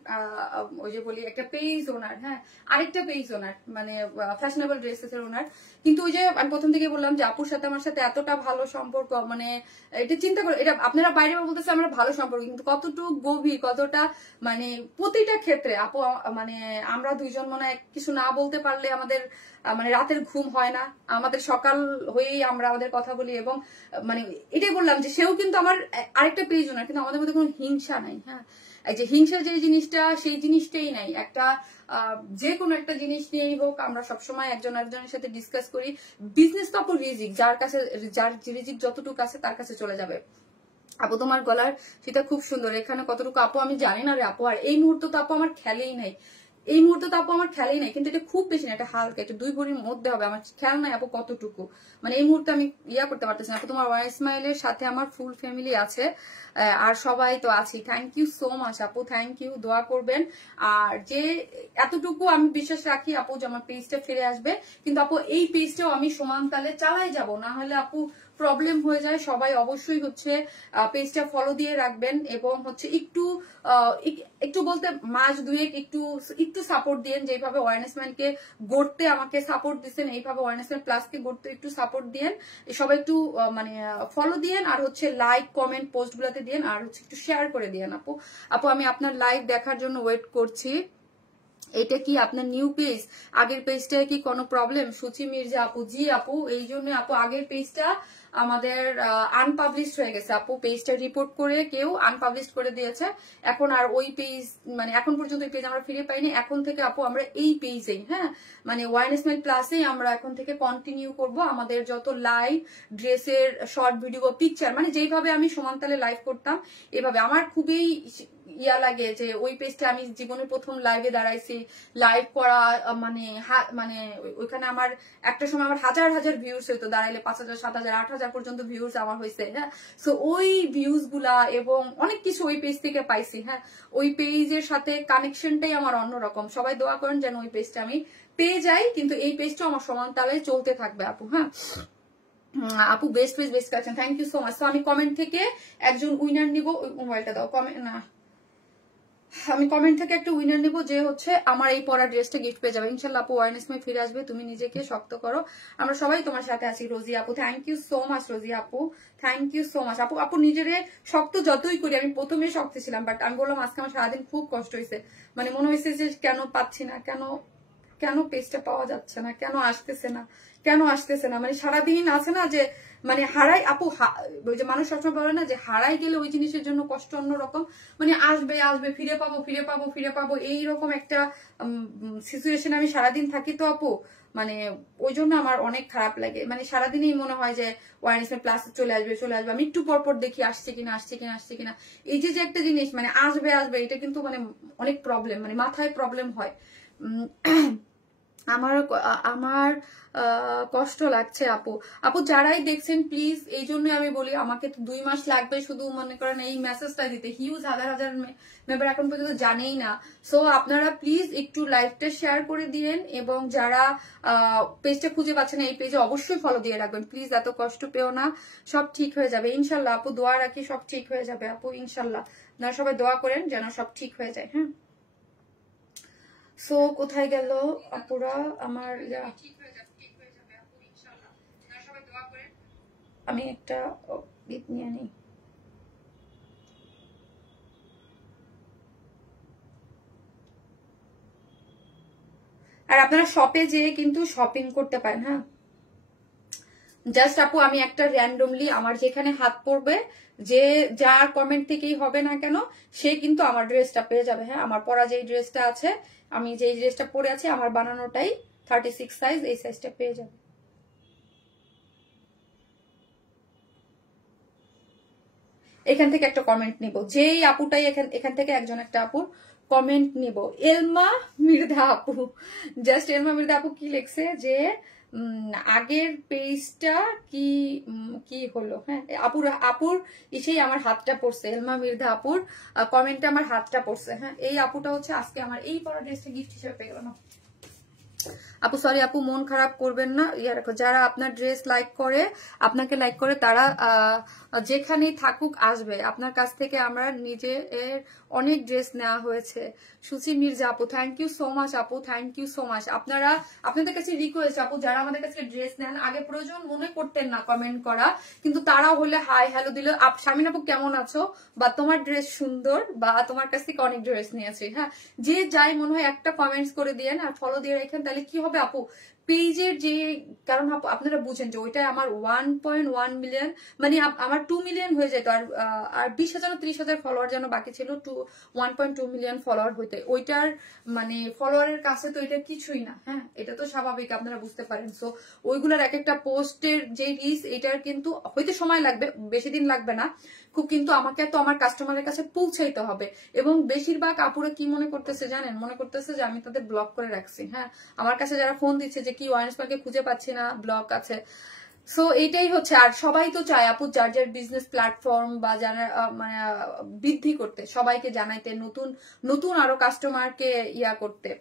ওই যে বলি একটা পেজ ওনার, হ্যাঁ আরেকটা পেজ ওনার, মানে ফ্যাশনেবল ড্রেসেস এর ওনার, কিন্তু ওই যে আমি প্রথম থেকে বললাম যে আপুর সাথে আমার সাথে এতটা ভালো সম্পর্ক, মানে এটা চিন্তা করে, এটা আপনারা বাইরে বলতেছে আমরা ভালো সম্পর্ক, কিন্তু কতটুকু গভীর, কতটা মানে প্রতিটা ক্ষেত্রে আপু, মানে আমরা দুইজন মনে হয় কিছু না বলতে পারলে আমাদের মানে রাতের ঘুম হয় না, আমাদের সকাল হয়েই আমরা আমাদের কথা বলি, এবং মানে এটাই বললাম যে সেও কিন্তু আমার আরেকটা পেজ ওনার, কিন্তু আমাদের মধ্যে কোনো হিংসা নাই। হ্যাঁ, এই যে হিংসা যে জিনিসটা, সেই জিনিসটাই নাই। একটা যে কোনো একটা জিনিস নিয়েই হোক, আমরা সবসময় একজন আরেকজনের সাথে ডিসকাস করি। বিজনেস তো আপু রিজিক, যার রিজিক যতটুকু আছে তার কাছে চলে যাবে। আপু তোমার গলার সেটা খুব সুন্দর, এখানে কতটুকু আপু আমি জানি না রে আপু, আর এই মুহূর্তে তো আপু আমার খেলেই নাই, এই মুহূর্তে তো আপু আমার খেলেই নাই, কিন্তু এটা খুব বেশি না, এটা হালকা, এটা 2 ভরির মধ্যে হবে, আমার খেয়াল নাই আপু কতটুকু, মানে এই মুহূর্তে আমি করতে পারতেছি না। আপু তোমার ওয়ান স্মাইলের সাথে আমার ফুল ফ্যামিলি আছে, আর সবাই তো আছি। থ্যাংক ইউ সো মাচ আপু, থ্যাংক ইউ, দোয়া করবেন। আর যে এতটুকু আমি বিশ্বাস রাখি আপু যে আমার পেজটা ফিরে আসবে, কিন্তু আপু এই পেজটাও আমি সমান তালে চালাই যাব, না হলে আপু প্রবলেম হয়ে যায়। সবাই অবশ্যই হচ্ছে পেজটা ফলো দিয়ে রাখবেন, এবং হচ্ছে একটু বলতে মাস দুয়েক একটু সাপোর্ট দিয়েন, যেভাবে ওয়ারনেস ম্যানকে গড়তে আমাকে সাপোর্ট দিচ্ছেন, এইভাবে ওয়ারনেস ম্যান প্লাসকে গড়তে একটু সাপোর্ট দিয়েন, সবাই একটু মানে ফলো দিয়েন, আর হচ্ছে লাইক কমেন্ট পোস্ট গুলাতে দিয়েন, আর হচ্ছে একটু শেয়ার করে দিয়েন আপু। আমি আপনার লাইভ দেখার জন্য ওয়েট করছি। এটা কি আপনার নিউ পেজ? আগের পেজটায় কি কোনো প্রবলেম? সুচি মির্জা আপু, জি আপু, এই জন্য আপু আগের পেজটা আমাদের আনপাবলিশড হয়ে গেছে আপু, পেজটা রিপোর্ট করে কেউ আনপাবলিশড করে দিয়েছে, এখন আর ওই পেজ মানে এখন পর্যন্ত ওই পেজ আমরা ফিরে পাইনি। এখন থেকে আপু আমরা এই পেজেই, হ্যাঁ মানে ওয়ারনেস ম্যান প্লাসেই আমরা এখন থেকে কন্টিনিউ করব আমাদের যত লাইভ, ড্রেসের শর্ট ভিডিও, পিকচার, মানে যেইভাবে আমি সমানতালে লাইভ করতাম এভাবে। আমার খুবই ইয়া লাগে যে ওই পেজটা আমি জীবনের প্রথম লাইভে দাঁড়াইছি, লাইভ করা মানে ওইখানে আমার একটা সময় আমার হাজার হাজার ভিউজ হইতো, দাঁড়াইলে 5,000 7,000 8,000 পর্যন্ত ভিউজ আমার হয়েছে। হ্যাঁ, সো ওই ভিউজ গুলা এবং অনেক কিছু ওই পেজ থেকে পাইছি। হ্যাঁ, ওই পেজের সাথে কানেকশনটাই আমার অন্যরকম। সবাই দোয়া করেন যেন ওই পেজটা আমি পেয়ে যাই, কিন্তু এই পেজটা আমার সমান তালে চলতে থাকবে আপু। হ্যাঁ আপু, best page, best collection, thank you so much. তো আমি কমেন্ট থেকে একজন উইনার নিব, মোবাইলটা দাও, কমেন্ট না, আমি কমেন্ট থেকে একটা উইনার নিব, যে হচ্ছে আমার এই পরা ড্রেসটা গিফট পেয়ে যাবে ইনশাল্লাহ। আপু ওয়ারনেস মে ফিরে আসবে, তুমি নিজেকে শক্ত করো, আমরা সবাই তোমার সাথে আছি। রোজি আপু, থ্যাংক ইউ সো মাচ। রোজি আপু, থ্যাংক ইউ সো মাচ। আপু নিজেরে শক্ত যতই করি, আমি প্রথমে শক্ত ছিলাম, বাট আমি বললাম আজকে আমার সারাদিন খুব কষ্ট হয়েছে, মানে মনে হয়েছে যে কেন পাচ্ছি না, কেন পেজটা পাওয়া যাচ্ছে না, কেন আসতেছে না, মানে সারাদিন আছে না যে মানে হারাই আপু, ওই যে মানুষ সবসময় বলে না যে হারাই গেলে ওই জিনিসের জন্য কষ্ট অন্যরকম, মানে আসবে ফিরে পাবো এইরকম একটা সিচুয়েশন আমি সারাদিন থাকি। তো আপু মানে ওই জন্য আমার অনেক খারাপ লাগে, মানে সারাদিনই মনে হয় যে ওয়ারনেস প্লাস চলে আসবে। আমি একটু পরপর দেখি আসছে কিনা। এই যে একটা জিনিস মানে আসবে, এটা কিন্তু মানে অনেক প্রবলেম, মানে মাথায় প্রবলেম হয়। আমার আমার কষ্ট লাগছে আপু। আপু যারাই দেখছেন প্লিজ, এই জন্য আমি বলি আমাকে তো 2 মাস লাগবে শুধু মনে করেন এই মেসেজটা দিতে। হিউজ হাজার হাজার মেম্বার এখন পর্যন্ত জানেই না। সো আপনারা প্লিজ একটু লাইভটা শেয়ার করে দিয়েন, এবং যারা পেজটা খুঁজে পাচ্ছেন এই পেজে অবশ্যই ফলো দিয়ে রাখবেন প্লিজ। এত কষ্ট পেও না, সব ঠিক হয়ে যাবে ইনশাল্লাহ আপু। দোয়া রাখি সব ঠিক হয়ে যাবে আপু ইনশাল্লাহ। আপনারা সবাই দোয়া করেন যেন সব ঠিক হয়ে যায়। হ্যাঁ, সো কোথায় গেল আপুরা আমার? আমি একটা গীত নিয়ে নিই। আর আপনারা শপে যেয়ে কিন্তু শপিং করতে পারেন। হ্যাঁ, জাস্ট আপু আমি একটা র্যান্ডমলি আমার যেখানে হাত পড়বে, যে যার কমেন্ট থেকেই হবে না কেন, সে কিন্তু আমার ড্রেসটা পেয়ে যাবে। হ্যাঁ, আমার পরা যে ড্রেসটা আছে, আমি যে ড্রেসটা পরে আছি আমার বানানোটাই 36 সাইজ, এই সাইজটা পেয়ে যাবে। এখান থেকে একটা কমেন্ট নিব, যেই আপুটাই এখান থেকে একজন একটা আপুর কমেন্ট নিব। এলমা মির্ধা আপু, জাস্ট এলমা মির্ধা আপু কি লিখছে যে আগের পেজটা কি কি হলো। হ্যাঁ, আপুর ইসেই আমার হাতটা পড়ছে। এলমা মির্ধা আপুর কমেন্টে আমার হাতটা পড়ছে। হ্যাঁ, এই আপুটা হচ্ছে আজকে আমার এই পরা ড্রেসটা গিফট হিসেবে পেয়ে গেল না আপু। সরি আপু, মন খারাপ করবেন না। রাখো, যারা আপনার ড্রেস লাইক করে, আপনাকে লাইক করে, তারা যেখানেই থাকুক আসবে আপনার কাছ থেকে। আমরা নিজে অনেক ড্রেস নেওয়া হয়েছে। সুচি মির্জা আপু, থ্যাংক ইউ সো মাচ আপু, থ্যাংক ইউ সো মাচ। আপনাদের কাছে রিকোয়েস্ট আপু, যারা আমাদের কাছে ড্রেস নেন, আগে প্রয়োজন মনে করতেন না কমেন্ট করা, কিন্তু তারা হলে হাই হ্যালো দিল, শামিন আপু কেমন আছো, বা তোমার ড্রেস সুন্দর, বা তোমার কাছ থেকে অনেক ড্রেস নিয়েছি। হ্যাঁ, যে যাই মনে হয় একটা কমেন্টস করে দিয়েন আর ফলো দিয়ে রাখেন, তাহলে কি হবে আপু, পেজের যে, কারণ আপনারা বুঝেন যে ওইটা আমার 1.1 মিলিয়ন, মানে আমার 2 মিলিয়ন হয়ে যেত, আর 20,000 30,000 ফলোয়ার যেন বাকি ছিল 1.2 মিলিয়ন ফলোয়ার হইতে। ওইটার মানে ফলোয়ারের কাছে তো এটা কিছুই না। হ্যাঁ, এটা তো স্বাভাবিক, আপনারা বুঝতে পারেন। সো ওইগুলার এক একটা পোস্টের যে রিচ, এটার কিন্তু হইতে সময় লাগবে, বেশি দিন লাগবে না খুব, কিন্তু আমাকে তো আমার কাস্টমারের কাছে পৌঁছাইতে হবে। এবং বেশিরভাগ আপুরা কি মনে করতেছে জানেন, মনে করতেছে যে আমি তাদের ব্লক করে রাখছি। হ্যাঁ, আমার কাছে যারা ফোন দিচ্ছে যে কি ওয়ারেন্সমাকে খুঁজে পাচ্ছি না, ব্লক আছে। সো এইটাই হচ্ছে। আর সবাই তো চায় আপু যার যার বিজনেস প্ল্যাটফর্ম বা যারা মানে বৃদ্ধি করতে, সবাইকে জানাইতে, নতুন নতুন আরো কাস্টমারকে ইয়া করতে।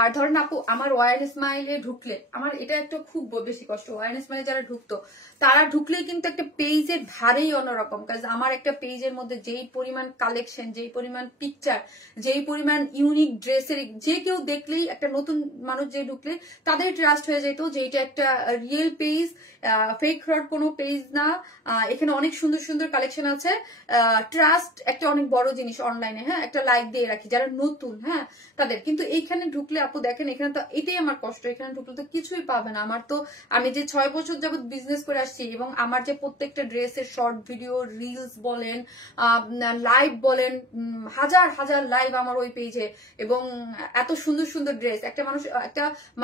আর ধরেন আপু আমার ওয়ার স্মাইলে ঢুকলে, আমার এটা একটা খুব বেশি কষ্ট। ওয়ার স্মাইলে যারা ঢুকতো, তারা ঢুকলেই কিন্তু একটা পেজের ধারেই অন্যরকম। কাজ আমার একটা পেজের মধ্যে যেই পরিমাণ কালেকশন, যেই পরিমাণ পিকচার, যেই পরিমাণ ইউনিক ড্রেসের, যে কেউ দেখলেই, একটা নতুন মানুষ যে ঢুকলে তাদের ট্রাস্ট হয়ে যেত যে এটা একটা রিয়েল পেজ, ফেক ফ্রড কোনো পেজ না। এখানে অনেক সুন্দর সুন্দর কালেকশন আছে। ট্রাস্ট একটা অনেক বড় জিনিস অনলাইনে। হ্যাঁ, একটা লাইক দিয়ে রাখি যারা নতুন, হ্যাঁ তাদের। কিন্তু এইখানে ঢুকলে আপু দেখেন, এখানে তো এটাই আমার কষ্ট, এখানে ঢুকলে তো কিছুই পাবে না। আমার তো, আমি যে 6 বছর যাবত বিজনেস করে আসছি, এবং আমার যে প্রত্যেকটা ড্রেসের শর্ট ভিডিও, রিলস বলেন, লাইভ বলেন, হাজার হাজার লাইভ আমার ওই পেজে, এবং এত সুন্দর সুন্দর ড্রেস। একটা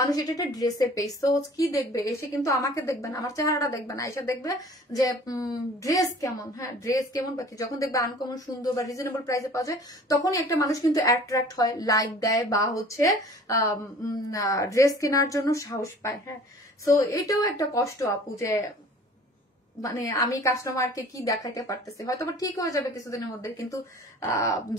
মানুষ এটা একটা ড্রেসের পেজ, তো কি দেখবে এসে, কিন্তু আমাকে দেখবে না, আমার চেহারাটা দেখবে না, এসে দেখবে যে ড্রেস কেমন। হ্যাঁ, ড্রেস কেমন, বাকি যখন দেখবে আনকমন সুন্দর বা রিজনেবল প্রাইসে পাওয়া যায়, তখনই একটা মানুষ কিন্তু অ্যাট্রাক্ট হয়, লাইক দেয়, বা হচ্ছে ড্রেস কেনার জন্য সাহস পায়। হ্যাঁ, সো এটাও একটা কষ্ট আপু, যে মানে আমি কাস্টমারকে কি দেখাতে পারতেছি, হয়তো ঠিক হয়ে যাবে কিছুদিনের মধ্যে, কিন্তু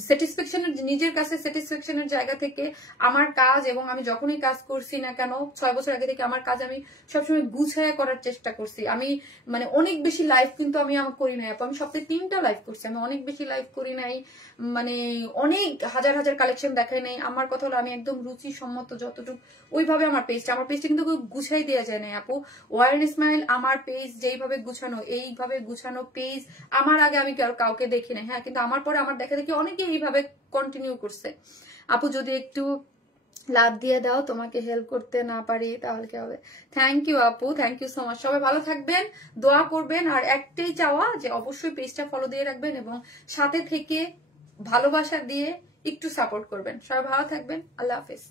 স্যাটিসফ্যাকশনের, নিজের কাছে স্যাটিসফ্যাকশনের জায়গা থেকে আমার কাজ, এবং আমি যখনই কাজ করছি না কেন 6 বছর আগে থেকে আমার কাজ আমি সবসময় গুছায় করার চেষ্টা করছি। আমি মানে অনেক বেশি লাইভ কিন্তু আমি করি নাই আপু, আমি সপ্তাহে 3টা লাইভ করছি, আমি অনেক বেশি লাইভ করি নাই, মানে অনেক হাজার হাজার কালেকশন দেখাই নাই। আমার কথা হলো আমি একদম রুচি সম্মত যতটুকু, ওইভাবে আমার পেজটা কিন্তু গুছাই দেওয়া যায় না আপু। ওয়ার স্মাইল আমার পেজ যেইভাবে গুছানো, এইভাবে গুছানো পেজ আমার আগে আমি কাউকে দেখি না। হ্যাঁ, কিন্তু আমার পরে আমার দেখা দেখি অনেকে এইভাবে কন্টিনিউ করছে। আপু যদি একটু লাভ দিয়ে দাও, তোমাকে হেল্প করতে না পারি তাহলে কি হবে। থ্যাংক ইউ আপু, থ্যাংক ইউ সো মাচ। সবাই ভালো থাকবেন, দোয়া করবেন, আর একটাই চাওয়া যে অবশ্যই পেজটা ফলো দিয়ে রাখবেন, এবং সাথে থেকে ভালোবাসা দিয়ে একটু সাপোর্ট করবেন। সবাই ভালো থাকবেন, আল্লাহ হাফেজ।